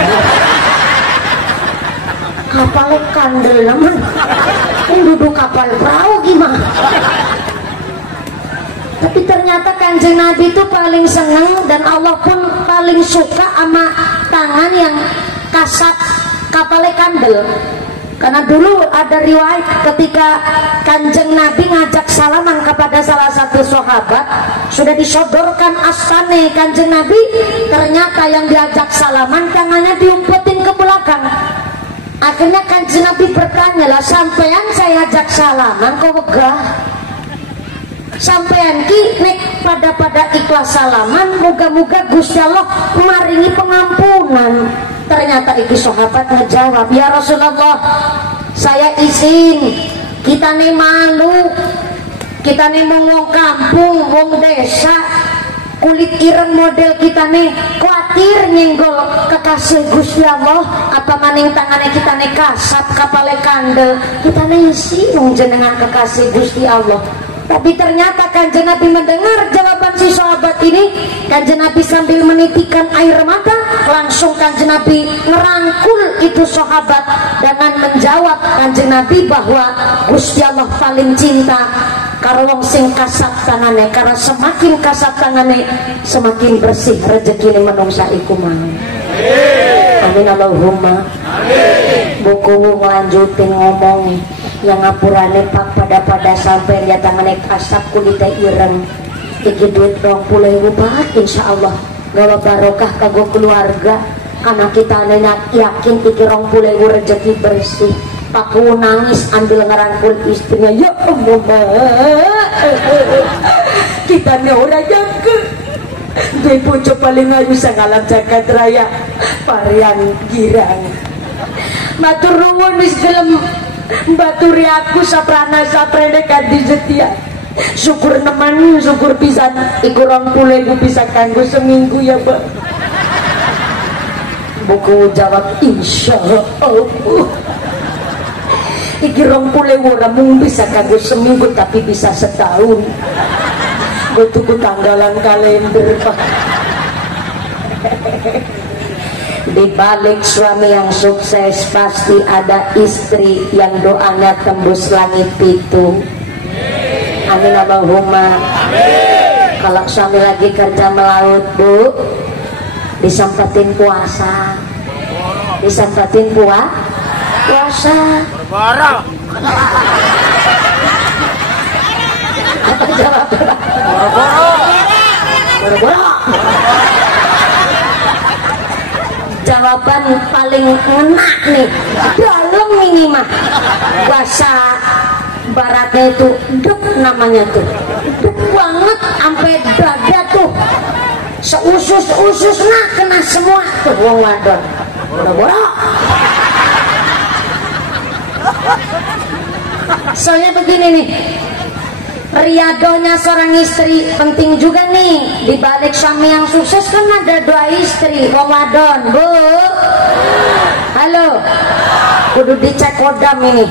kapal kandel naman duduk kapal perahu gimana tapi ternyata Kanjeng Nabi itu paling seneng dan Allah pun paling suka sama tangan yang kasat kapalnya kandel karena dulu ada riwayat ketika Kanjeng Nabi ngajak salaman kepada salah satu sahabat sudah disodorkan astane Kanjeng Nabi ternyata yang diajak salaman tangannya diumpetin ke belakang. Akhirnya Kanjeng Nabi bertanya lah sampean saya ajak salaman kok wegah sampean ki nek pada ikhlas salaman moga-moga Gusti Allah maringi pengampunan. Ternyata iki sahabat ngejawab ya Rasulullah saya izin kita nih malu kita nih mau wong kampung wong desa kulit ireng model kita nih khawatir nyenggol kekasih Gusti Allah apa maning tangannya kita nih kasat kapale kandel kita nih siung jenengan kekasih Gusti Allah tapi ternyata Kanjeng Nabi mendengar jawaban si sahabat ini Kanjeng Nabi sambil menitikan air mata langsung Kanjeng Nabi ngerangkul itu sahabat dengan menjawab Kanjeng Nabi bahwa Gusti Allah paling cinta karo wong sing kasat tangane karena semakin kasat tangane semakin bersih rezeki menungsa iku mang. Amin Allahumma amin. Buku ngelanjutin ngomong yang ngapurane pak pada sampai dia tangane kasat kulitnya ireng iki duit 20.000 baht insyaallah gawa barokah kanggo keluarga karena kita yakin iki 20.000 rezeki bersih Paku nangis ambil ngerangkul istrinya ya Allah kita nih orang jangka dia pucuk paling ayu sangalam jagat raya varian girang matur nuwun wis gelem baturi aku saprana saprene kandi setia syukur nemani syukur pisan iku 20.000 bisa kanggo seminggu ya Mbak buku jawab insya Allah iki 20.000 mung bisa kanggo seminggu tapi bisa setahun gue tuku tanggalan kalender Pak. Di balik suami yang sukses pasti ada istri yang doanya tembus langit itu. Amin Allahumma amin. Kalau suami lagi kerja melaut Bu disempetin puasa disempetin puasa berbarang apa jawabnya jawaban paling ngena nih dalam ini mah bahasa baratnya itu duk namanya tuh duk banget sampai dada tuh seusus nah kena semua tuh wong wadon boro-boro soalnya begini nih riadohnya seorang istri penting juga nih. Di balik suami yang sukses kan ada 2 istri wong wadon Bu halo kudu dicek kodam ini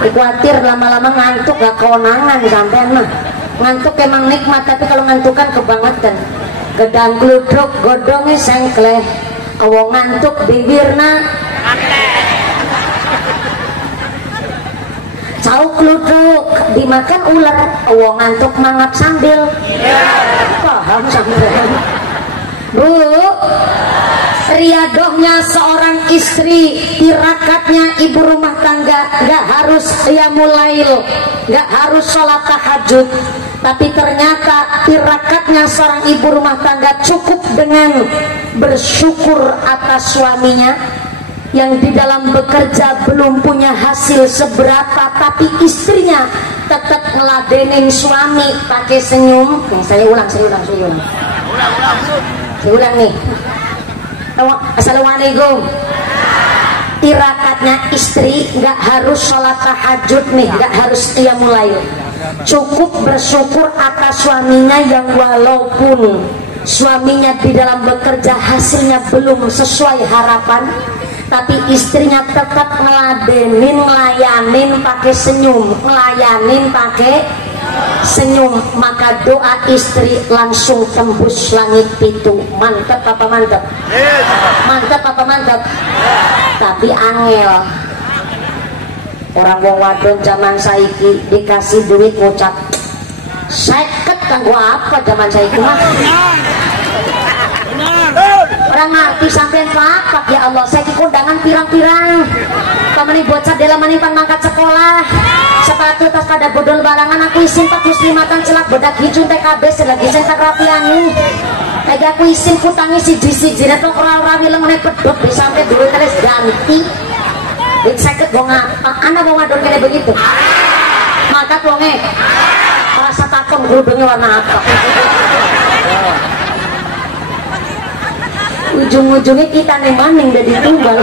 khawatir lama-lama ngantuk gak kewenangan sampean mah ngantuk emang nikmat tapi kalau ngantuk kan kebangetan gedang gluduk godongnya sengkleh awong ngantuk bibirna Cauk luduk dimakan ular, wong ngantuk mangap sambil. Paham sampean? Bu, riadohnya seorang istri, tirakatnya ibu rumah tangga, gak harus qiyamul lail, gak harus sholat tahajud, tapi ternyata tirakatnya seorang ibu rumah tangga cukup dengan bersyukur atas suaminya yang di dalam bekerja belum punya hasil seberapa, tapi istrinya tetap ngeladenin suami pakai senyum. Saya ulang nih. Assalamualaikum. Tirakatnya istri nggak harus sholat tahajud nih, nggak harus qiyamul lail, cukup bersyukur atas suaminya yang walaupun suaminya di dalam bekerja hasilnya belum sesuai harapan, tapi istrinya tetap ngeladenin, ngelayanin pakai senyum, ngelayanin pakai senyum, maka doa istri langsung tembus langit pitu. Mantep apa mantep? Mantep apa mantep? Tapi angel orang wong wadon zaman saiki dikasih duit ngucap seket kanggo apa zaman saiki mah. Orang ngerti sampean papak ya Allah. Saiki kondangan pirang-pirang pamani bocah dalam manipan mangkat sekolah, sepatu tas pada bodol barangan, aku isin 4 muslimatan celak bedak hijau TKB selagi sentak rapiani lagi aku isin kutangi siji-siji netok ora-ora mileng pedot sampai duit terus ganti duit seket wong apa anak wong wadon kene begitu maka wonge rasa takong kerudungnya warna apa ujung-ujungnya kita nih maning dari tunggal.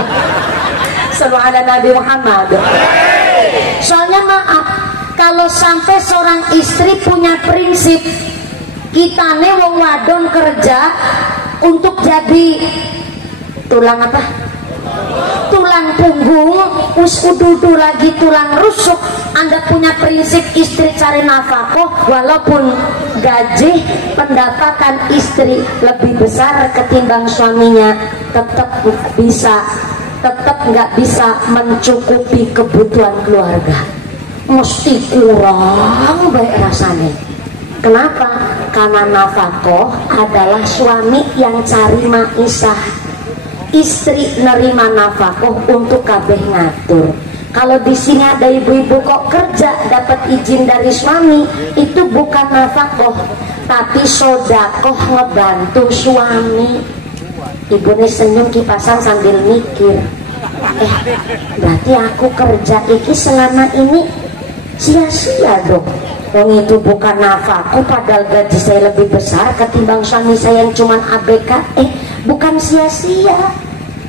Sallallahu ala Nabi Muhammad. Soalnya maaf, kalau sampai seorang istri punya prinsip kita nih wong wadon kerja untuk jadi tulang apa? Tulang punggung, ududu lagi tulang rusuk. Anda punya prinsip istri cari nafkah, walaupun gaji pendapatan istri lebih besar ketimbang suaminya, tetap nggak bisa mencukupi kebutuhan keluarga, mesti kurang baik rasanya. Kenapa? Karena nafkah adalah suami yang cari maisah, istri nerima nafkah untuk kabeh ngatur. Kalau di sini ada ibu-ibu kok kerja dapat izin dari suami, itu bukan nafkah, tapi sodakoh ngebantu suami. Ibu nih senyum kipasan sambil mikir, berarti aku kerja iki selama ini sia-sia dong. Wong itu bukan nafkah, padahal gaji saya lebih besar ketimbang suami saya yang cuman ABK. Bukan sia-sia,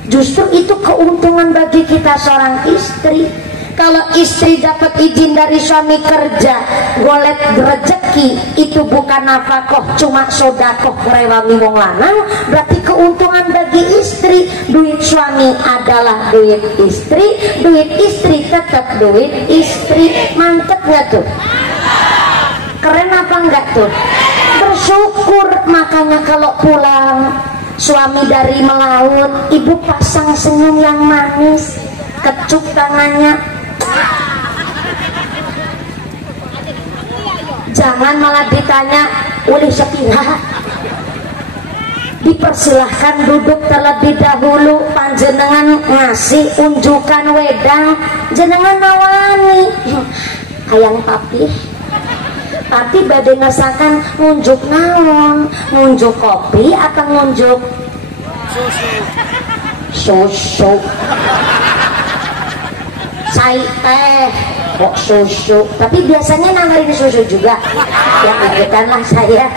justru itu keuntungan bagi kita seorang istri. Kalau istri dapat izin dari suami kerja golek rezeki, itu bukan nafkah, cuma sodakoh rewami wong lanang, berarti keuntungan bagi istri. Duit suami adalah duit istri tetap duit istri. Mantep nggak tuh? Keren apa enggak tuh? Bersyukur. Makanya kalau pulang suami dari melaut, ibu pasang senyum yang manis, kecup tangannya, jangan malah ditanya oleh sepihak. Dipersilahkan duduk terlebih dahulu, panjenengan ngasih unjukan wedang, jenengan nawani hayang papi badai ngasakan ngunjuk naon, ngunjuk kopi atau ngunjuk susu. Saya teh kok susu, tapi biasanya nawarin susu juga. Ya ikutanlah saya.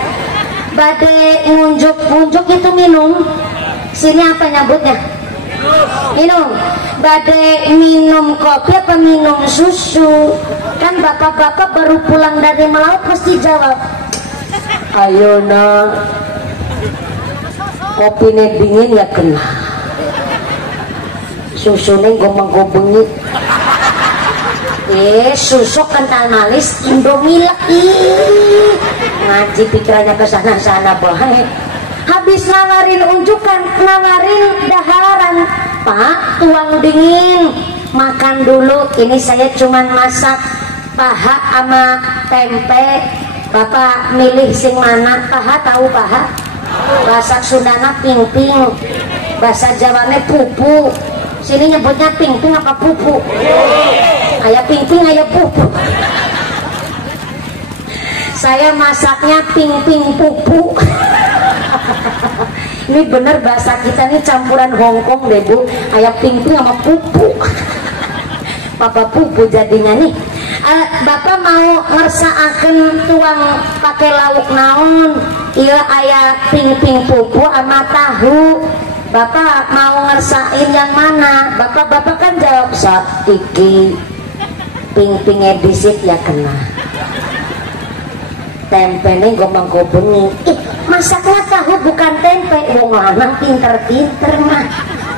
Badai ngunjuk itu minum. Sini apa nyebutnya? Minum. Badai minum kopi apa minum susu? Kan bapak-bapak baru pulang dari melaut pasti jawab, ayo nak, kopinya dingin ya kena, susunya gomeng-gobengi. Susu kental manis Indomie lagi. Ngaji pikirannya ke sana-sana baik. Habis nawarin unjukan, nawarin daharan, Pak, tuang dingin, makan dulu, ini saya cuman masak. paha sama tempe, Bapak milih sing mana? Paha tahu paha? Bahasa Sundana ping-ping, bahasa Jawane pupu. Sini nyebutnya ping-ping apa pupu? Aya ping-ping, aya pupu. Saya masaknya ping-ping pupu. Ini bener bahasa kita nih campuran Hongkong deh Bu. Aya ping-ping sama pupu. Papa pupu jadinya nih. Bapak mau ngersaakeun tuang pakai lauk naon? Iya aya ping-ping pupu sama tahu. Bapak mau ngersain yang mana? Bapak kan jawab sat iki ping-ping edisit ya kena. Tempe nih gomang bengi. Masaknya tahu bukan tempe. Wong lanang pinter-pinter mah.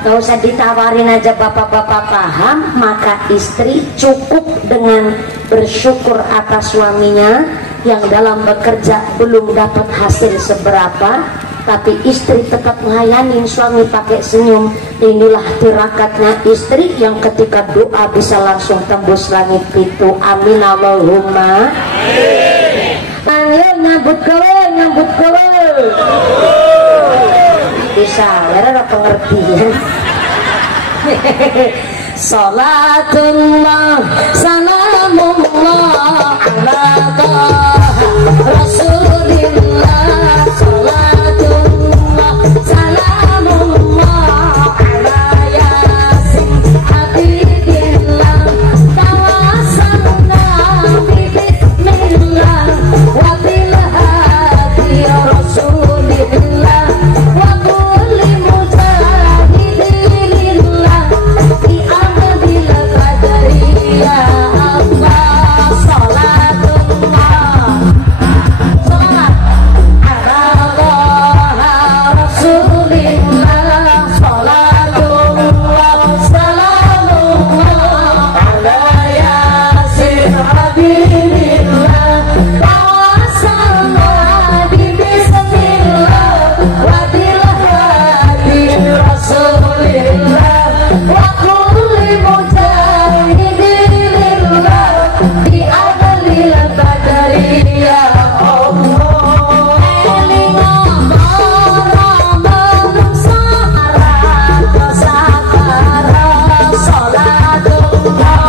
Gak usah ditawarin aja bapak-bapak paham. Maka istri cukup dengan bersyukur atas suaminya yang dalam bekerja belum dapat hasil seberapa, tapi istri tetap melayani suami pakai senyum. Inilah tirakatnya istri yang ketika doa bisa langsung tembus langit itu. Amin Allahumma. Ayo nyambut gawe bisa ada pengertian. Salatullah salamullah ala Rasulillah. Salatullah salamullah ala Yasin Habibillah. Tawassalna bismillah wa bil hadi Rasulillah wa kulli mujahidillah bi amdil qadari ya Allah. Salatullah salat ala Rasulillah. Salatullah salamullah ala Yasin Habibillah. Tawassalna bismillah wa bil hadi Rasulillah wa kulli mujahidillah bi adlil qadari ya Allah. Eling manungsa arah sakara. Salatullah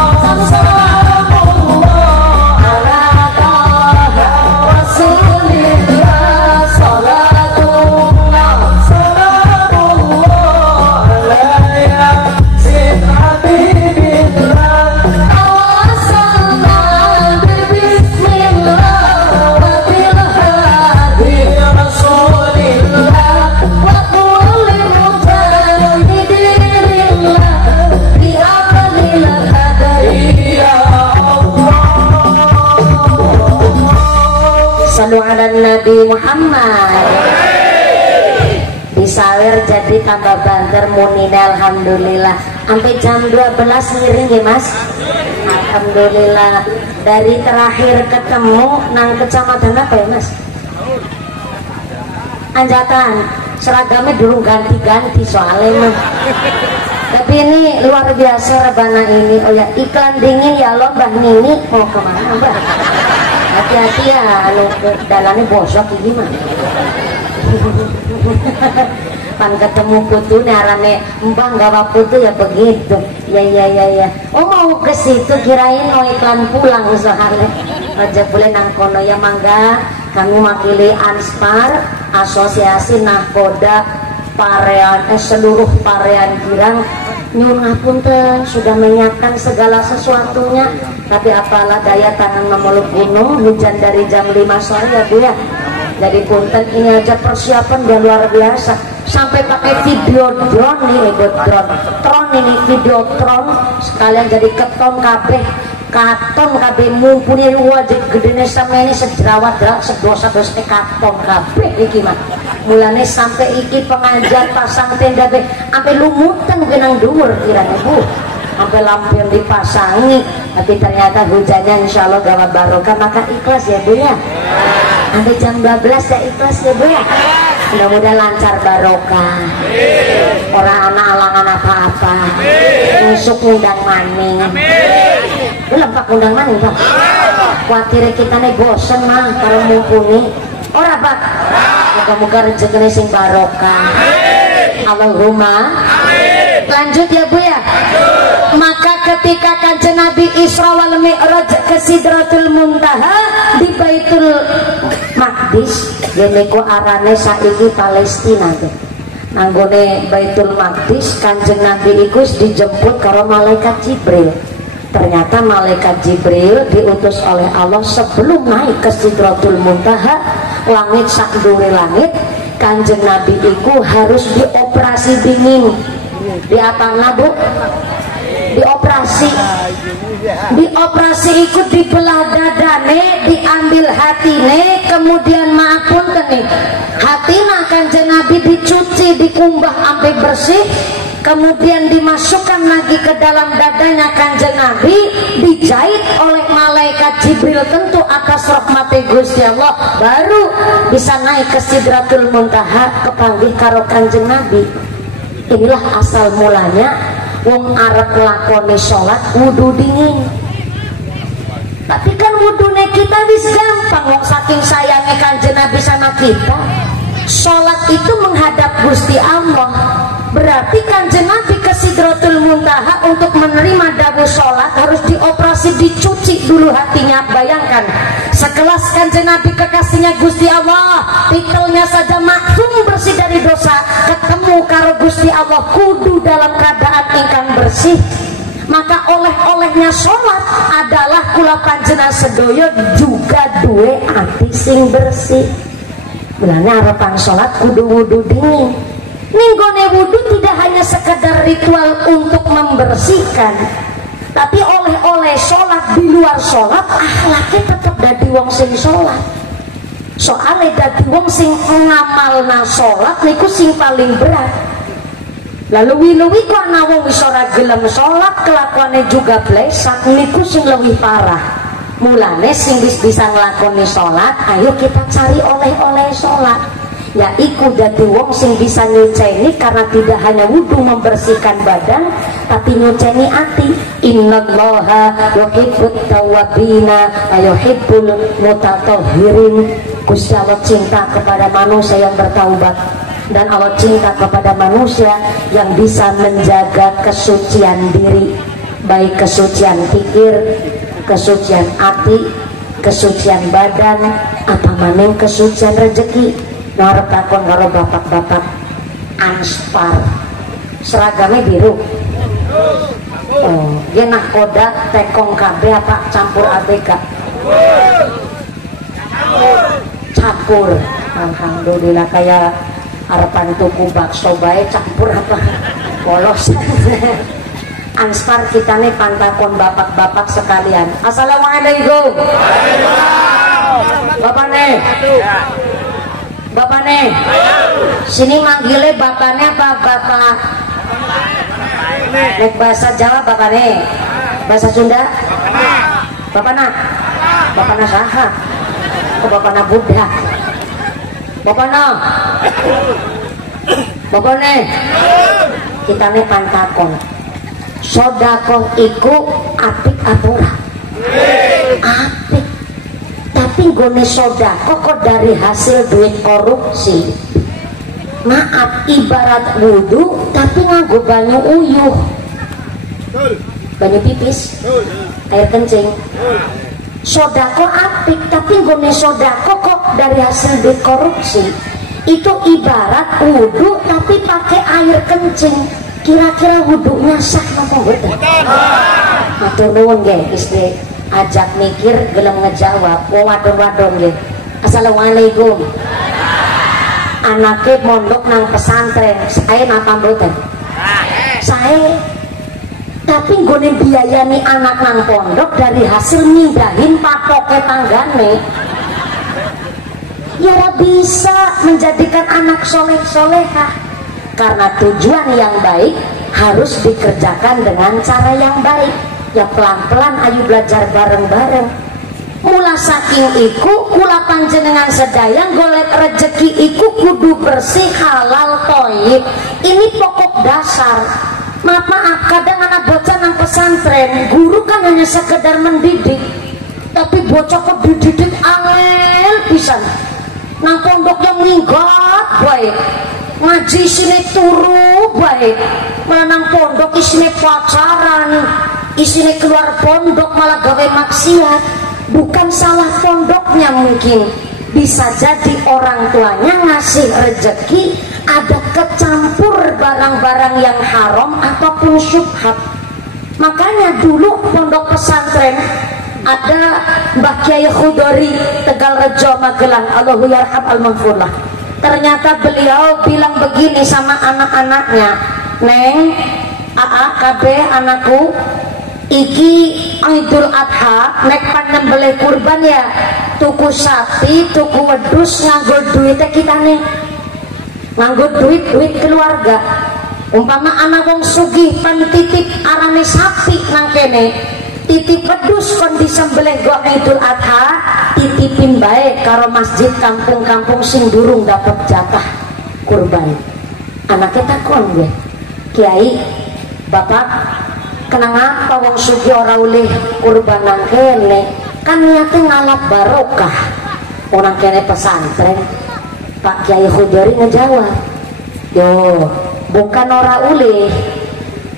salamullah ala Rasulillah. Salatullah salamullah ala Yasin Habibillah. Tawassalna bismillah wa bil hadi Rasulillah wa kulli mujahidillah bi adlil qadari ya Allah. Sallu ala Nabi Muhammad. Disawer jadi tambah banter munine alhamdulillah. Sampai jam 12 ngiring ya Mas. Alhamdulillah. Dari terakhir ketemu nang kecamatan apa ya Mas? Anjatan. Seragamnya dulu ganti-ganti soalnya mah. Tapi ini luar biasa rebana ini. Oh ya, iklan dingin ya lo Mbah Nini mau kemana Mbah? Hati-hati ya, anu dalamnya bosok ini mah. Pan ketemu putu narane mbah gawa putu ya begitu. Ya. Oh mau ke situ kirain mau iklan pulang soalnya. Aja boleh nang kono ya mangga. Kami makili Anspar, Asosiasi Nahkoda Parean seluruh Parean Girang. Nyuwun ngapunten sudah menyiapkan segala sesuatunya, tapi apalah daya tangan memeluk gunung. Hujan dari jam 5 sore ya Bu ya. Jadi punten ini aja persiapan udah luar biasa. Sampai pakai video drone nih, drone ini video drone sekalian jadi keton kabeh. Katon kabeh mumpuni wajib gedene sampe ini sejerawat dak sedos-sedos katon kabeh iki mah. Mulane sampai iki pengajar pasang tenda be sampai lumutan genang dhuwur kirane Bu. Sampai lampu yang dipasangi, tapi ternyata hujannya insya Allah gawa barokah, maka ikhlas ya Bu ya. Sampai jam 12 ya ikhlas ya Bu ya. Mudah-mudahan lancar barokah. Orang anak alangan apa-apa. Musuk undang maning. Belum Pak undang maning Pak. kuatir kita nih bosen mah karo mumpuni ora Pak. Muga-muga rezekine sing barokah. Allahumma amin. Lanjut ya Bu ya. Maka ketika Kanjeng Nabi Isra wal Mi'raj ke Sidratul Muntaha di Baitul Maqdis, niku arane saiki Palestina tuh. Nanggone Baitul Maqdis Kanjeng Nabi iku dijemput karo malaikat Jibril. Ternyata malaikat Jibril diutus oleh Allah sebelum naik ke Sidratul Muntaha, langit sak dhuwure langit, Kanjeng Nabi iku harus dioperasi dingin. Di apa Bu? Dioperasi ikut dibelah dadane, diambil hatine, kemudian maafun nih hatina Kanjeng Nabi dicuci, dikumbah sampai bersih, kemudian dimasukkan lagi ke dalam dadanya Kanjeng Nabi, dijahit oleh malaikat Jibril tentu atas rahmati Gusti Allah, baru bisa naik ke Sidratul Muntaha kepanggih karo Kanjeng Nabi. Inilah asal mulanya wong arep nglakoni sholat wudu dingin. Tapi kan wudune kita wis gampang, wong saking sayangnya Kanjeng Nabi sama kita. Sholat itu menghadap Gusti Allah. Berarti Kanjeng Nabi ke Sidratul Muntaha untuk menerima dawuh sholat harus dioperasi, dicuci dulu hatinya. Bayangkan sekelas Kanjeng Nabi kekasihnya Gusti Allah, titelnya saja maksum bersih dari dosa, ketemu karo Gusti Allah kudu dalam keadaan ingkang bersih. Maka oleh-olehnya sholat adalah kula panjenengan sedoyo juga duwe ati sing bersih. Mulane arepan sholat kudu wudu dingin. Ninggone wudu tidak hanya sekedar ritual untuk membersihkan, tapi oleh-oleh sholat di luar sholat akhlaknya tetap dadi wong sing sholat. Soalnya dadi wong sing ngamalna sholat niku sing paling berat. Lalu luwi kok ana wong wis ora gelem sholat, kelakuane juga blesak, niku sing lebih parah. Mulane sing wis bisa nglakoni sholat, ayo kita cari oleh-oleh sholat. Ya iku dadi wong sing bisa nyuceni, karena tidak hanya wudhu membersihkan badan, tapi nyuceni ati. Innallaha yuhibbut tawwabina wa yuhibbul mutatahhirin. Gusti Allah cinta kepada manusia yang bertaubat, dan Allah cinta kepada manusia yang bisa menjaga kesucian diri, baik kesucian pikir, kesucian hati, kesucian badan, apa maning kesucian rezeki. Ngarep takon karo bapak-bapak Anspar, seragamnya biru. Oh, dia nahkoda tekong KB apa campur ABK? Campur. Alhamdulillah, kayak harapan tuku bakso bae campur apa? Polos. Anspar kita nih pantakon bapak-bapak sekalian. Assalamualaikum. Bapak nih. Bapak nih, sini manggilnya bapaknya apa bapak? Nek bahasa Jawa bapak nih, bahasa Sunda? Bapak nak, bapak nak saha? Ke bapak nak Buddha? Bapak nak, bapak nih, kita nih pantakon. Sodakoh iku apik atura? Apik. Tapi gone sodako kok dari hasil duit korupsi. Maaf, ibarat wudhu tapi nganggo banyu uyuh, banyu pipis, air kencing. Sodako apik, tapi gone sodako kok dari hasil duit korupsi. Itu ibarat wudhu tapi pakai air kencing. Kira-kira wudhunya sah napa mboten? Matur nuwun nggih, istri ajak mikir gelem ngejawab. Wadon-wadon nggih. Assalamualaikum. Anake mondok nang pesantren, saya napa mboten? Saya. Tapi nggone biayani anak nang pondok dari hasil mindahin papoke tanggane. Ya ora bisa menjadikan anak soleh-solehah. Karena tujuan yang baik harus dikerjakan dengan cara yang baik. Ya pelan-pelan ayo belajar bareng-bareng. Mula saking iku kula panjenengan sedayang golek rezeki iku kudu bersih, halal, thayyib. Ini pokok dasar. Maaf, kadang anak bocah nang pesantren, guru kan hanya sekedar mendidik. tapi bocah kok dididik angel pisan. Nang pondok yang minggat baik, ngaji sini turu baik, malah nang pondok isine pacaran, isine keluar pondok malah gawe maksiat. Bukan salah pondoknya, mungkin bisa jadi orang tuanya ngasih rezeki ada kecampur barang-barang yang haram ataupun syubhat. Makanya dulu pondok pesantren ada Mbah Kiai Khudori Tegal Rejo Magelang, Allahu yarham al-maghfurlah. Ternyata beliau bilang begini sama anak-anaknya, Neng, Aa, Kabe, anakku, iki Idul Adha nek pan nyembelih kurban ya tuku sapi, tuku wedhus, nganggo duitnya kita nih, nganggo duit keluarga. Umpama anak wong sugih pan titip arane sapi nang kene, titip wedhus kon disembelih go Idul Adha, titipin bae karo masjid kampung-kampung sing durung dapat jatah kurban. Anaknya takon gue, Kiai, Bapak, kenapa wong sugih ora oleh kurban nang kene? Kan niate ngalap barokah. Orang kene pesantren. Pak Kiai Khudori ngejawab, yo bukan ora oleh,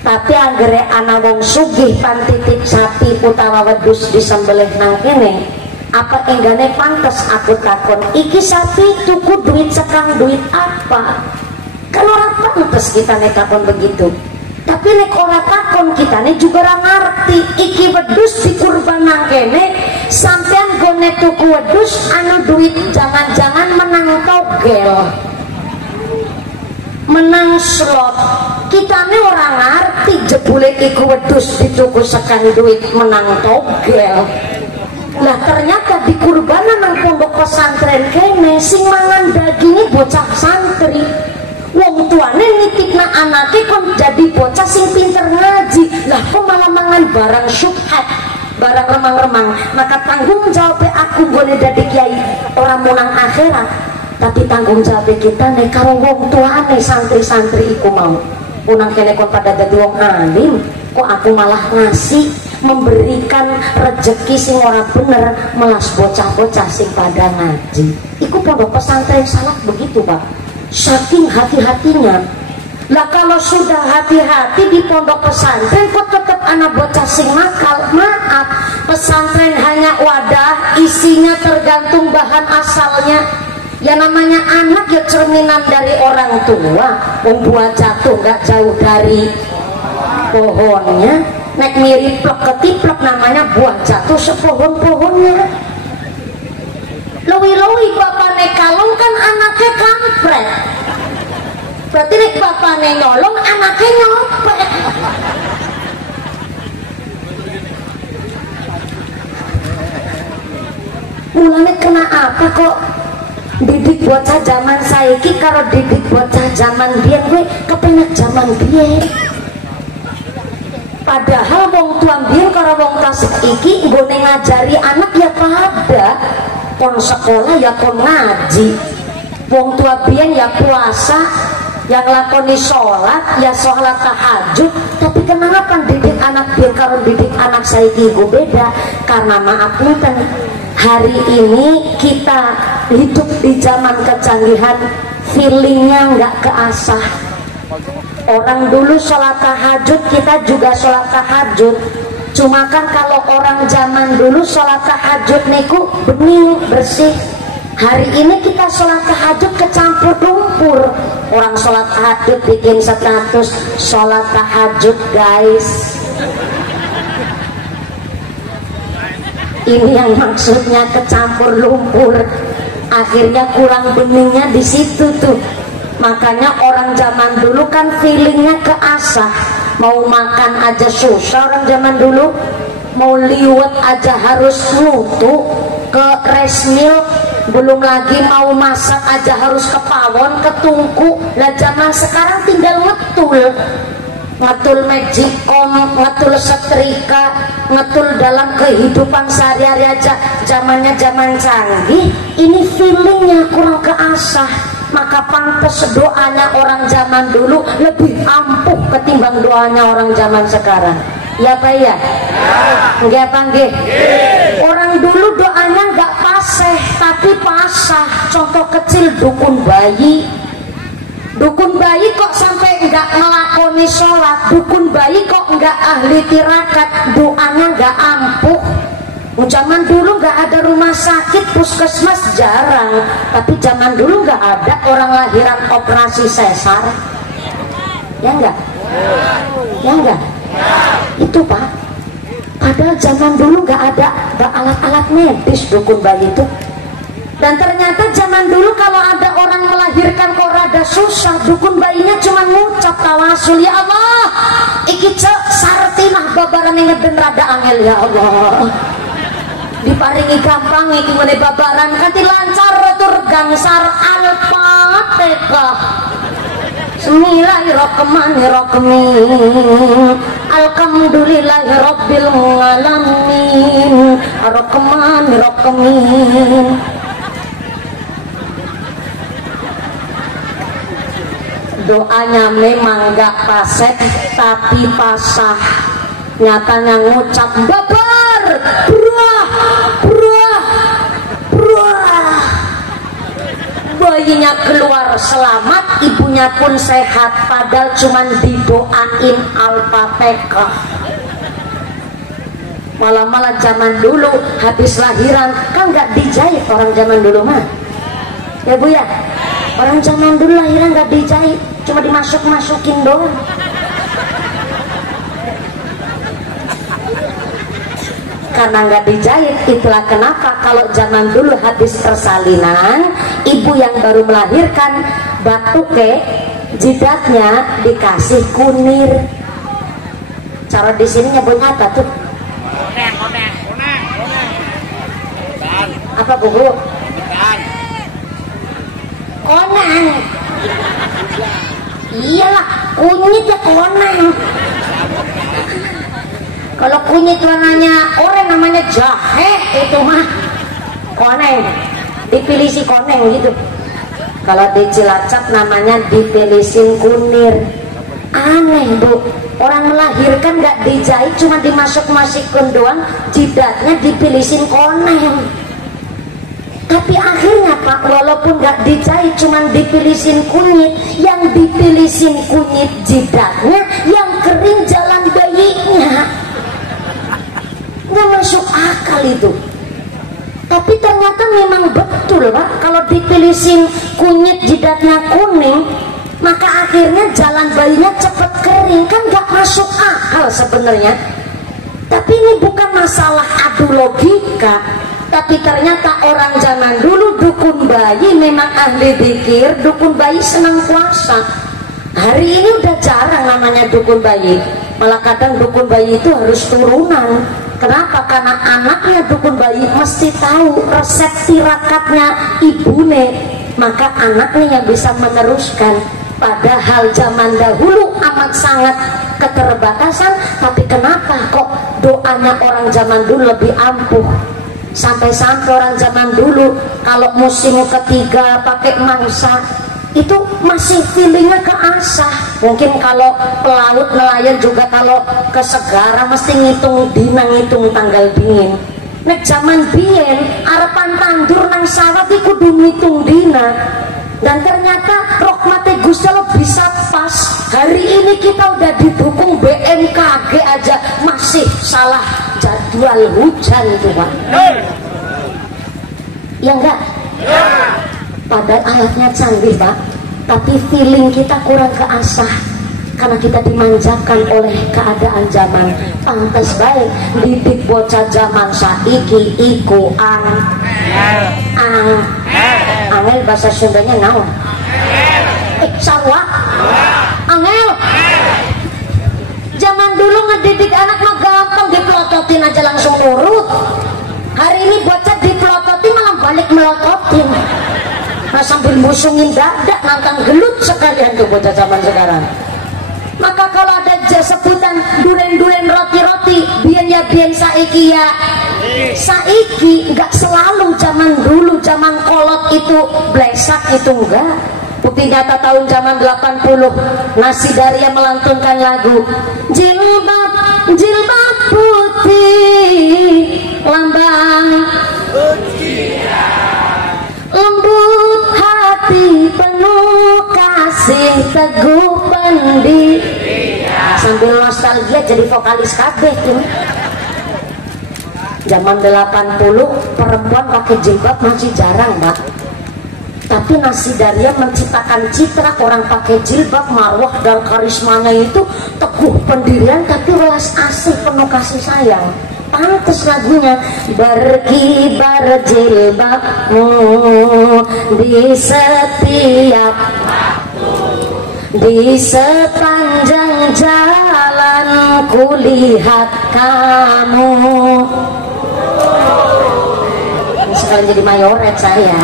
tapi anggere ana wong sugih pan titip sapi utawa wedhus disembelih nang kene, apa enggane pantes aku takon, iki sapi tuku duit sekang duit apa? Kan orang pantes kita nek takon begitu. Tapi nek ora takon kita nih juga ora ngerti iki wedhus dikurban nang kene, sampean gone tuku wedhus anu duit jangan-jangan menang togel, menang slot. Kita nih orang ngerti jebule iku wedhus dituku sekali duit menang togel. Lah ternyata di kurbanan nang pondok pesantren kene sing mangan dagingnya bocah santri. Wong tuane nitipna anake kon jadi bocah sing pinter ngaji, lah kok malah mangan barang syubhat, barang remang-remang. Maka tanggung jawab aku boleh dadi kiai orang munang akhirat, tapi tanggung jawab kita nek karo wong tuane santri-santri iku mau. Unang kene kon pada dadi wong alim, kok aku malah ngasih memberikan rezeki sing ora bener melas bocah-bocah sing pada ngaji. Iku pondok pesantren salah begitu, Pak. Saking hati-hatinya. Lah kalau sudah hati-hati di pondok pesantren kok tetap anak bocah sing nakal. Maaf, pesantren hanya wadah, isinya tergantung bahan asalnya. Ya namanya anak ya cerminan dari orang tua. Wong buah jatuh gak jauh dari pohonnya, nek mirip plek ketiplek namanya buah jatuh sepohon-pohonnya. Lowi-lowi bapane kalong kan anaknya kampret, berarti nek bapane nyolong anaknya nyopet. Mulane kena apa kok didik bocah zaman saiki karo didik bocah zaman biyen, gue kepenak zaman biyen. Padahal wong tua biyen karo wong tasik iki nggone ngajari anak ya pada kon sekolah ya kon ngaji. Wong tua biyen ya puasa, yang lakoni sholat ya sholat tahajud. Tapi kenapa didik anak biyen karo didik anak saiki gue beda? Karena maaf nih, hari ini kita hidup di zaman kecanggihan, feelingnya nggak keasah. Orang dulu sholat tahajud, kita juga sholat tahajud. Cuma kan kalau orang zaman dulu sholat tahajud niku bening bersih. Hari ini kita sholat tahajud kecampur lumpur. Orang sholat tahajud bikin status sholat tahajud guys. Ini yang maksudnya kecampur lumpur. Akhirnya kurang beningnya di situ tuh. Makanya orang zaman dulu kan feelingnya keasah. Mau makan aja susah orang zaman dulu, mau liwet aja harus mutu ke resmil, belum lagi mau masak aja harus ke pawon, ke tungku. Lah zaman sekarang tinggal ngetul magicom, ngetul setrika, ngetul dalam kehidupan sehari-hari aja. Zamannya zaman canggih, ini feelingnya kurang keasah. Maka pantas doanya orang zaman dulu lebih ampuh ketimbang doanya orang zaman sekarang. Ya Pak ya? Nggih apa nggih? Orang zaman dulu doanya nggak fasih tapi pasah. Contoh kecil dukun bayi. Dukun bayi kok sampai nggak ngelakoni sholat, dukun bayi kok nggak ahli tirakat, doanya nggak ampuh. Zaman dulu nggak ada rumah sakit, puskesmas jarang, tapi zaman dulu nggak ada orang lahiran operasi sesar, ya enggak? Ya enggak? Itu Pak. Padahal zaman dulu nggak ada alat-alat medis dukun bayi itu. Dan ternyata zaman dulu kalau ada orang melahirkan kok rada susah, dukun bayinya cuma ngucap tawasul, ya Allah, iki cek sartinah babaran ngeden rada angel ya Allah. Diparingi gampang iki mene babaran kanthi lancar tur gangsar Al-Fatihah. Bismillahirrahmanirrahim. Alhamdulillahirabbil alamin. Arrahmanirrahim. Doanya memang gak pasek tapi pasah. Nyatanya ngucap babar, brah, brah, brah. Bayinya keluar selamat, ibunya pun sehat. Padahal cuman didoain Al-Fatihah. Malah zaman dulu habis lahiran kan gak dijahit orang zaman dulu mah. Ya Bu ya. Orang zaman dulu lahiran nggak dijahit, cuma dimasuk-masukin doang. Karena nggak dijahit, itulah kenapa kalau zaman dulu habis persalinan, ibu yang baru melahirkan batuke jidatnya dikasih kunir. Cara di sini nyebutnya apa tuh? Apa Bu? Konang. Iyalah, kunyit ya konang. Kalau kunyit warnanya oranye namanya jahe, itu mah koneng. Dipilih si koneng gitu. Kalau di Cilacap namanya dipilisin kunir. Aneh Bu, orang melahirkan nggak dijahit, cuma dimasuk-masukin doang, jidatnya dipilisin koneng. Tapi akhirnya Pak, walaupun nggak dijahit, cuman dipilisin kunyit, yang dipilisin kunyit jidatnya, yang kering jalan bayinya. Nggak masuk akal itu. Tapi ternyata memang betul Pak, kalau dipilisin kunyit jidatnya kuning, maka akhirnya jalan bayinya cepet kering. Kan nggak masuk akal sebenarnya. Tapi ini bukan masalah adu logika. Tapi ternyata orang zaman dulu dukun bayi memang ahli zikir, dukun bayi senang puasa. Hari ini udah jarang namanya dukun bayi. Malah kadang dukun bayi itu harus turunan. Kenapa? Karena anaknya dukun bayi mesti tahu resep tirakatnya ibune, maka anaknya yang bisa meneruskan. Padahal zaman dahulu amat sangat keterbatasan, tapi kenapa kok doanya orang zaman dulu lebih ampuh? Sampai-sampai orang zaman dulu kalau musim ketiga pakai mangsa itu masih feelingnya keasah. Mungkin kalau pelaut nelayan juga kalau ke segara mesti ngitung dina, ngitung tanggal dingin. Nek zaman biyen arepan tandur nang sawah iku kudu ngitung dina. Dan ternyata rahmate Gusti Allah bisa pas. Hari ini kita udah didukung BMKG aja masih salah jadwal hujan itu Pak. Ya enggak? Padahal alatnya canggih Pak, tapi feeling kita kurang keasah karena kita dimanjakan oleh keadaan zaman. Pantes baik didik bocah zaman saiki iku angel bahasa Sundanya naon? Sarwa? Angel. Zaman dulu ngedidik anak mah gampang, dipelototin aja langsung nurut. Hari ini bocah dipelototin malah balik melototin. Nah, sambil musungin dada, nantang gelut sekalian tuh bocah zaman sekarang. Maka kalau ada sebutan duren-duren roti-roti, biyen ya biyen saiki ya saiki, nggak selalu zaman dulu, zaman kolot itu blesak itu enggak. Bukti nyata tahun zaman 80 Nasi Daria melantunkan lagu jilbab jilbab putih lambang lembut hati penuh kasih teguh pendirian. Sambil nostalgia jadi vokalis kabeh tuh. Zaman 80 perempuan pakai jilbab masih jarang, Mbak. Tapi Nasi Daria menciptakan citra orang pakai jilbab, marwah dan karismanya itu teguh pendirian tapi welas asih penuh kasih sayang. Pantes lagunya, berkibar jilbabmu di setiap waktu, di sepanjang jalan kulihat kamu. Ini sekarang jadi mayoret saya,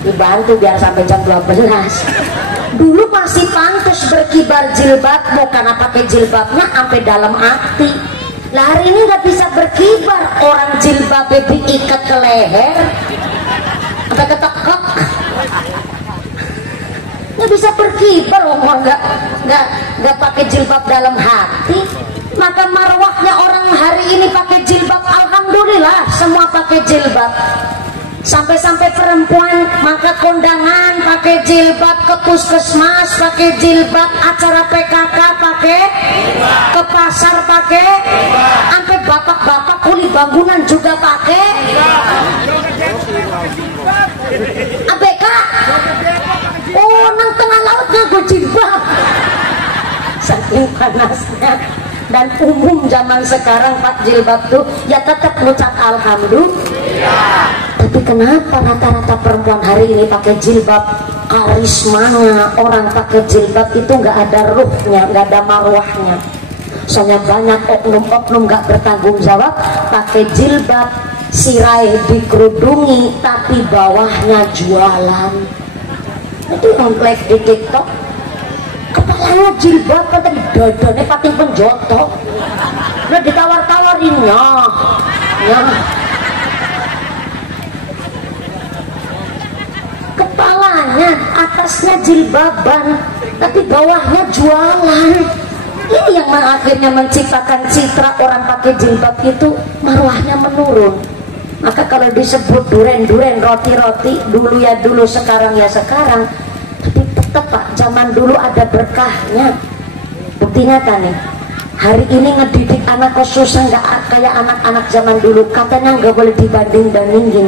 dibantu biar sampai jam 12. Dulu masih pantas berkibar jilbabmu karena pakai jilbabnya sampai dalam hati. Lah hari ini nggak bisa berkibar, orang jilbabnya diikat ke leher sampai ketekek, nggak bisa berkibar. Nggak pakai jilbab dalam hati. Maka marwahnya orang hari ini pakai jilbab, alhamdulillah semua pakai jilbab. Sampai-sampai perempuan maka kondangan pakai jilbab, ke puskesmas pakai jilbab, acara PKK pakai, ke pasar pakai, sampai bapak-bapak kuli bangunan juga pakai. ABK, oh nang tengah laut ngaku jilbab. Saking panasnya. Dan umum zaman sekarang Pak jilbab tuh ya tetap ngucap alhamdulillah. Tapi kenapa rata-rata perempuan hari ini pakai jilbab, karismanya orang pakai jilbab itu nggak ada ruhnya, nggak ada marwahnya. Soalnya banyak oknum-oknum nggak bertanggung jawab pakai jilbab, sirai dikerudungi tapi bawahnya jualan. Itu kompleks di TikTok. Kepalanya jilbab tadi dadanya pating penjoto. Udah ditawar-tawarinnya. Ya. Kepalanya atasnya jilbaban tapi bawahnya jualan. Ini yang akhirnya menciptakan citra orang pakai jilbab itu marwahnya menurun. Maka kalau disebut duren-duren, roti-roti, dulu ya dulu, sekarang ya sekarang, tapi tetap Pak, zaman dulu ada berkahnya. Bukti nyata nih, hari ini ngedidik anak kok susah, nggak kayak anak-anak zaman dulu. Katanya nggak boleh dibanding-bandingin.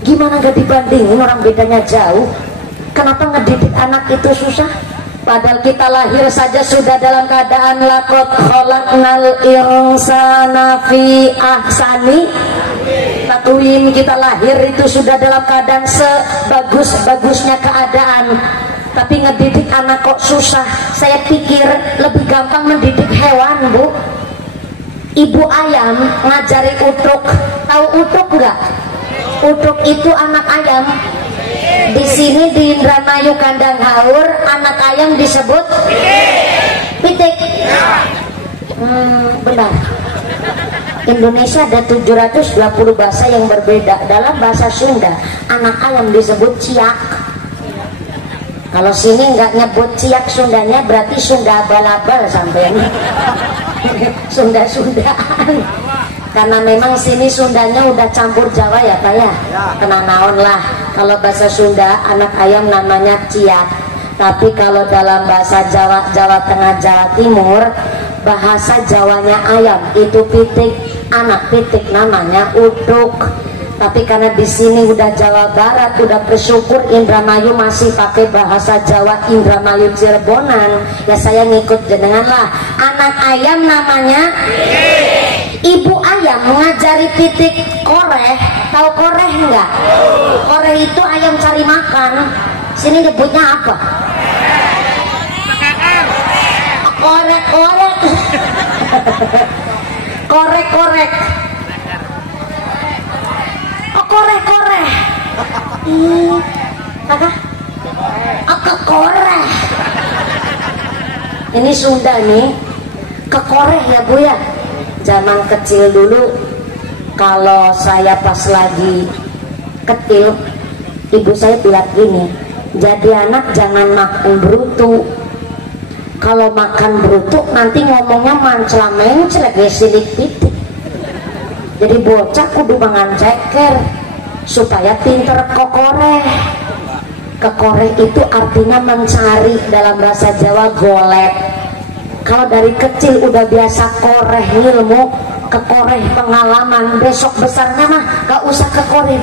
Gimana nggak dibandingin, orang bedanya jauh. Kenapa ngedidik anak itu susah? Padahal kita lahir saja sudah dalam keadaan laqad khalaqnal insana fi ahsani taqwim. Kita lahir itu sudah dalam keadaan sebagus-bagusnya keadaan. Tapi ngedidik anak kok susah. Saya pikir lebih gampang mendidik hewan, Bu. Ibu ayam ngajari utruk. Tahu utruk nggak? Utruk itu anak ayam. Di sini di Indramayu kandang haur, anak ayam disebut pitik. Benar. Indonesia ada 720 bahasa yang berbeda. Dalam bahasa Sunda, anak ayam disebut ciak. Kalau sini nggak nyebut ciak Sundanya, berarti Sunda abal-abal sampai Sunda-Sundaan. Karena memang sini Sundanya udah campur Jawa ya Pak ya. Kena naon lah. Kalau bahasa Sunda anak ayam namanya ciak. Tapi kalau dalam bahasa Jawa, Jawa Tengah, Jawa Timur, bahasa Jawanya ayam itu pitik. Anak pitik namanya utuk. Tapi karena di sini udah Jawa Barat, udah bersyukur Indramayu masih pakai bahasa Jawa Indramayu Cirebonan. Ya saya ngikut jenengan lah. Anak ayam namanya ibu ayam mengajari pitik koreh. Tahu koreh enggak? Koreh itu ayam cari makan. Sini nyebutnya apa? Korek-korek. Korek-korek. Korek-korek. Apa? Kekoreh. Ini Sunda nih. Kekoreh ya Bu ya. Zaman kecil dulu, kalau saya pas lagi kecil, ibu saya bilang gini, jadi anak jangan makan brutu. Kalau makan brutu nanti ngomongnya mancela-mencela kayak silik pitik. Jadi bocah kudu mangan ceker supaya pinter kekoreh. Kekoreh itu artinya mencari, dalam bahasa Jawa golek. Kalau dari kecil udah biasa koreh ilmu, kekoreh pengalaman, besok besarnya mah gak usah kekoreh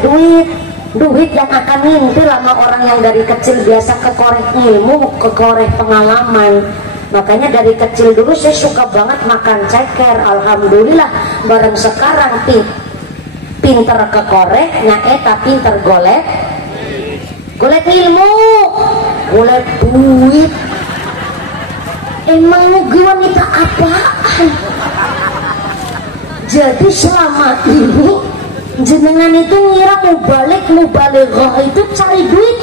duit yang akan ngintil sama orang yang dari kecil biasa kekoreh ilmu, kekoreh pengalaman. Makanya dari kecil dulu saya suka banget makan ceker. Alhamdulillah bareng sekarang pinter kekoreh nyaeta pinter golek ilmu, golek duit. Emang gue wanita apaan? Jadi selama ini jenengan itu ngira mau balik itu cari duit.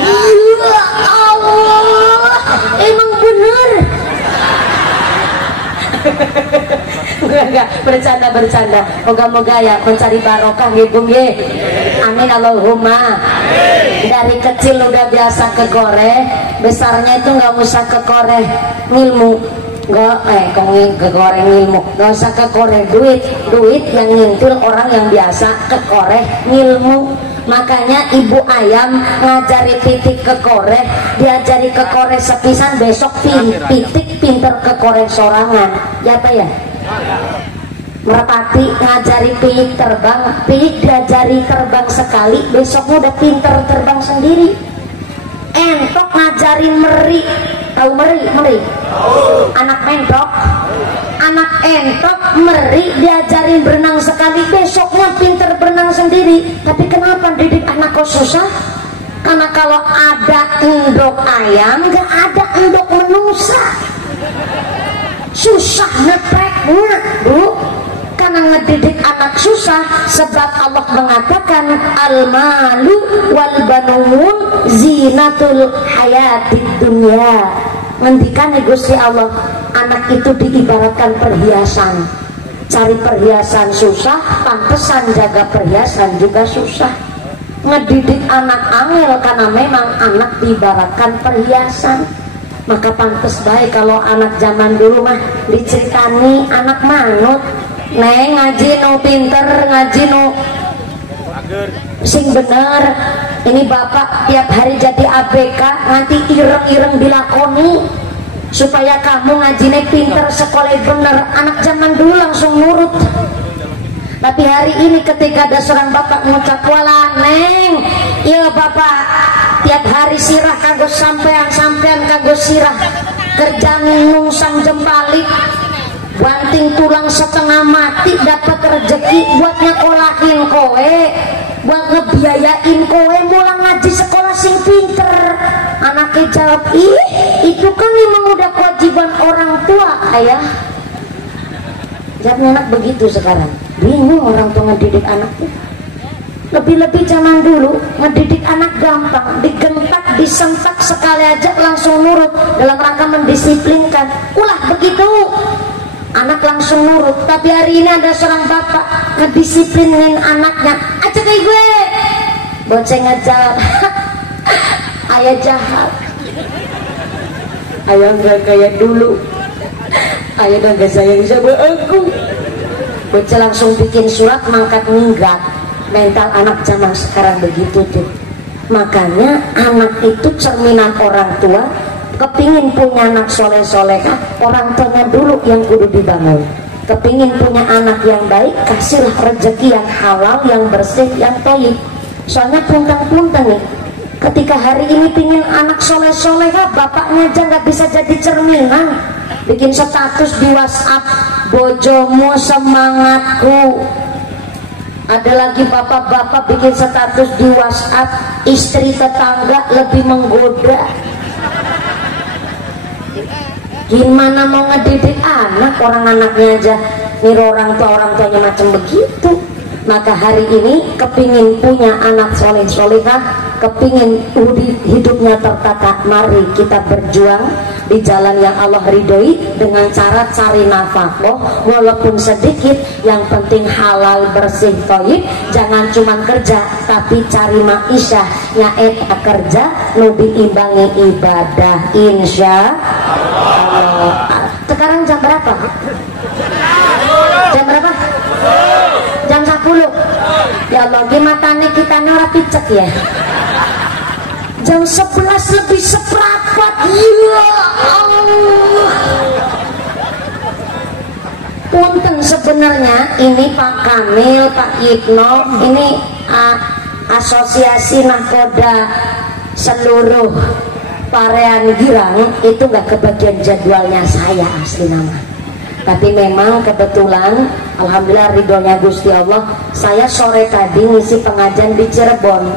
Ya Allah, emang bener. Enggak, bercanda. Moga-moga ya mencari barokah gitu ya. Amin Allahumma. Dari kecil udah biasa kekoreh, besarnya itu nggak usah kekoreh ilmu. Kekoreh ilmu, nggak usah kekoreh duit yang ngintil orang yang biasa kekoreh ilmu. Makanya ibu ayam ngajari titik kekoreh, diajari kekoreh sepisan, besok titik pinter kekoreh sorangan. Ya apa ya? Merpati ngajari piik terbang, piik diajari terbang sekali, besoknya udah pinter terbang sendiri. Entok ngajari meri, tahu meri? Anak entok meri diajarin berenang sekali, besoknya pinter berenang sendiri. Tapi kenapa didik anak kok susah? Karena kalau ada endok ayam, gak ada endok manusia. Susah ngepreknya, Bu. Karena ngedidik anak susah, sebab Allah mengatakan al-malu wal banun zinatul hayatid dunya. Ngendikan Gusti Allah, anak itu diibaratkan perhiasan. Cari perhiasan susah, pantesan jaga perhiasan juga susah. Ngedidik anak angel karena memang anak diibaratkan perhiasan. Maka pantes baik kalau anak zaman dulu mah diceritani anak manut. Neng ngaji nu pinter, ngaji nu sing bener. Ini bapak tiap hari jadi ABK, nanti ireng-ireng dilakoni supaya kamu ngajine pinter, sekolah bener. Anak zaman dulu langsung nurut. Tapi hari ini ketika ada seorang bapak ngucap wala neng, iya bapak tiap hari sirah kagos sampean kagos sirah kerja nungsang jempalik, banting tulang setengah mati dapat rezeki buat nyekolahin kowe, buat ngebiayain kowe mulang ngaji sekolah sing pinter. Anaknya jawab, ih itu kan memang udah kewajiban orang tua ayah. Jawabnya anak begitu sekarang. Bingung orang tua ngedidik anaknya. Lebih-lebih zaman dulu ngedidik anak gampang, digentak, disentak sekali aja langsung nurut dalam rangka mendisiplinkan. Ulah begitu, anak langsung nurut. Tapi hari ini ada seorang bapak ngedisiplinin anaknya. Aja kayak gue, boceng aja. Ayah jahat, ayah nggak kayak dulu, ayah udah gak sayang sama aku. Bocah langsung bikin surat mangkat minggat. Mental anak zaman sekarang begitu tuh. Makanya anak itu cerminan orang tua. Kepingin punya anak soleh-solehah, orang tuanya dulu yang kudu dibangun. Kepingin punya anak yang baik, kasihlah rezeki yang halal, yang bersih, yang toyib. Soalnya punten-punten nih, ketika hari ini pingin anak soleh-solehah, bapaknya aja nggak bisa jadi cerminan. Bikin status di WhatsApp, bojomu semangatku. Ada lagi bapak-bapak bikin status di WhatsApp, istri tetangga lebih menggoda. Gimana mau ngedidik anak, orang anaknya aja niru orang tuanya macam begitu. Maka hari ini kepingin punya anak soleh-solehah, kepingin hidupnya tertata, mari kita berjuang di jalan yang Allah ridhoi dengan cara cari nafkah walaupun sedikit, yang penting halal, bersih, thayyib. Jangan cuma kerja tapi cari ma'isyah, nyaeta kerja nu diimbangi ibadah, insya Allah. Sekarang jam berapa? Jam berapa? Jam pagi matanya kita ora picek ya. Jam 11 lebih seperempat. Ya Allah. Punten sebenarnya ini Pak Kamil, Pak Yitno, ini asosiasi nahkoda seluruh Parean Girang itu nggak kebagian jadwalnya saya asli nama. Tapi memang kebetulan alhamdulillah ridhonya Gusti Allah, saya sore tadi ngisi pengajian di Cirebon,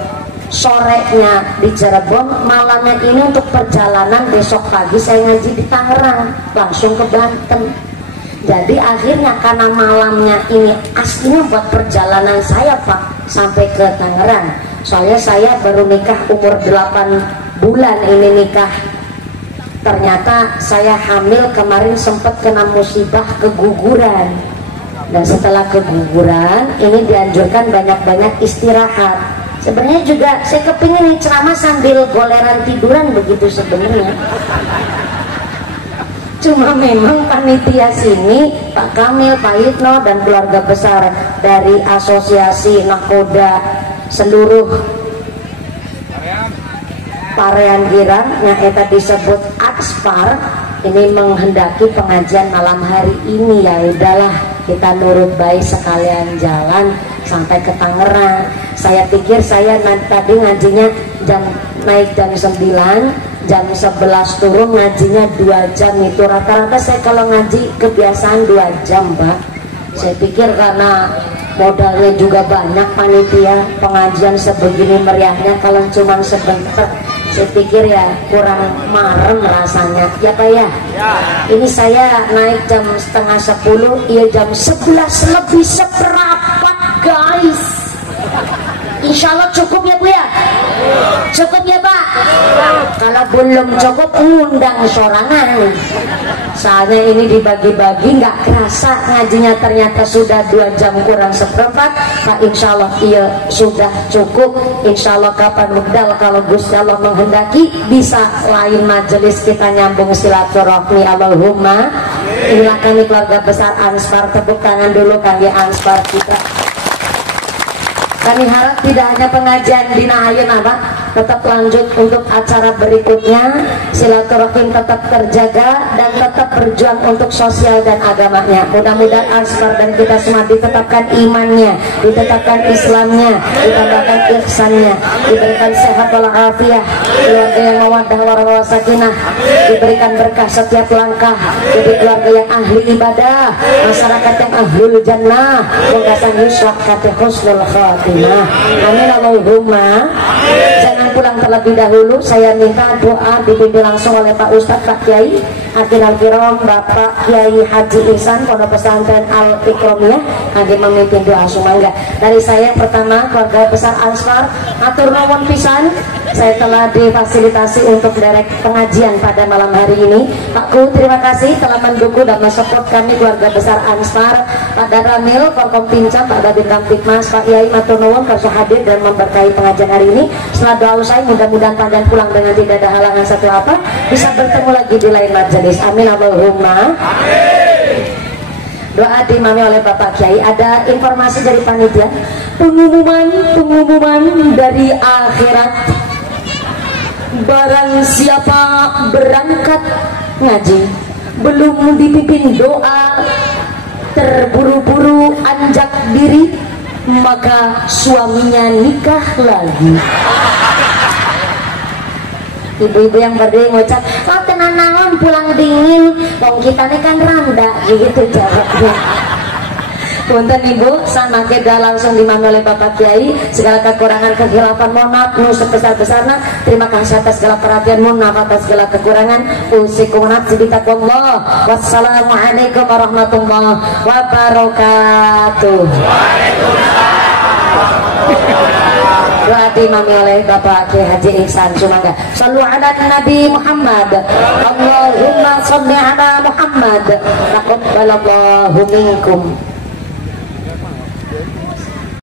sorenya di Cirebon, malamnya ini untuk perjalanan besok pagi saya ngaji di Tangerang langsung ke Banten. Jadi akhirnya karena malamnya ini aslinya buat perjalanan saya Pak sampai ke Tangerang, soalnya saya baru nikah umur 8 bulan ini nikah. Ternyata saya hamil kemarin sempat kena musibah keguguran. Dan setelah keguguran ini dianjurkan banyak-banyak istirahat. Sebenarnya juga saya kepingin nih ceramah sambil goleran tiduran begitu sebenarnya. Cuma memang panitia sini Pak Kamil, Pak Yitno dan keluarga besar dari asosiasi nahkoda seluruh Parean Girang yang eta disebut Akspar ini menghendaki pengajian malam hari ini. Ya udahlah kita nurut baik sekalian jalan sampai ke Tangerang. Saya pikir saya tadi ngajinya naik jam 9, jam 11 turun ngajinya 2 jam itu rata-rata saya kalau ngaji kebiasaan 2 jam Pak. Saya pikir karena modalnya juga banyak panitia pengajian sebegini meriahnya kalau cuma sebentar saya pikir ya kurang marem rasanya ya Pak ya. Ini saya naik jam setengah 10, iya jam 11 lebih seperempat guys. Insya Allah cukup ya Bu ya? Cukup ya Pak? Kalau belum cukup undang sorangan. Soalnya ini dibagi-bagi nggak kerasa ngajinya ternyata sudah 2 jam kurang seperempat. Pak insya Allah iya sudah cukup. Insya Allah kapan medal kalau Gusti Allah menghendaki bisa lain majelis kita nyambung silaturahmi. Allahumma. Inilah kami keluarga besar Anspar, tepuk tangan dulu kangge Anspar kita. Kami harap tidak hanya pengajian di Nahayun Pak, tetap lanjut untuk acara berikutnya. Silaturahim tetap terjaga dan tetap berjuang untuk sosial dan agamanya. Mudah-mudahan Anspar dan kita semua ditetapkan imannya, ditetapkan Islamnya, ditambahkan ihsannya, diberikan sehat walafiat, keluarga yang mawaddah warahmah sakinah, diberikan berkah setiap langkah, jadi keluarga yang ahli ibadah, masyarakat yang ahlul jannah, mengkasan yusra kata husnul khatimah. Amin Allahumma. Jangan pulang terlebih dahulu, saya minta doa dipimpin langsung oleh Pak Ustadz Pak Kiai Akhil Al-Kiram Bapak Kiai Haji Ihsan Pondok Pesantren Al-Ikromiyah kami memimpin doa sumangga. Dari saya yang pertama keluarga besar Anspar atur nuwun pisan, saya telah difasilitasi untuk direct pengajian pada malam hari ini. Pak Ku terima kasih telah mendukung dan mensupport kami keluarga besar Anspar. Pak Daramil Korkom Pincam, Pak Babin Kamtipmas, Pak Yai matur nuwun kersa hadir dan memberkahi pengajian hari ini. Setelah doa usai mudah-mudahan panjang pulang dengan tidak ada halangan satu apa, bisa bertemu lagi di lain majelis. Amin Allahumma. Amin. Doa diimami oleh Bapak Kiai. Ada informasi dari panitia, pengumuman dari akhirat. Barang siapa berangkat ngaji belum dipimpin doa, terburu-buru anjak diri, maka suaminya nikah lagi. Ibu-ibu yang berdiri ngucap, oh tenang pulang dingin, wong kita ini kan randa, gitu jawabnya. Punten Ibu, sama kita langsung dimampu oleh Bapak Kiai. Segala kekurangan kekhilafan mohon maaf nu sebesar-besarnya. Terima kasih atas segala perhatian, mohon maaf atas segala kekurangan. Usikum nafsi bitaqwallah. Wassalamualaikum warahmatullahi wabarakatuh. Doa dimami oleh Bapak Kiai Haji Ihsan Sumangga. Shallu ala Nabi Muhammad. Allahumma shalli ala Muhammad. Taqabbalallahu minkum.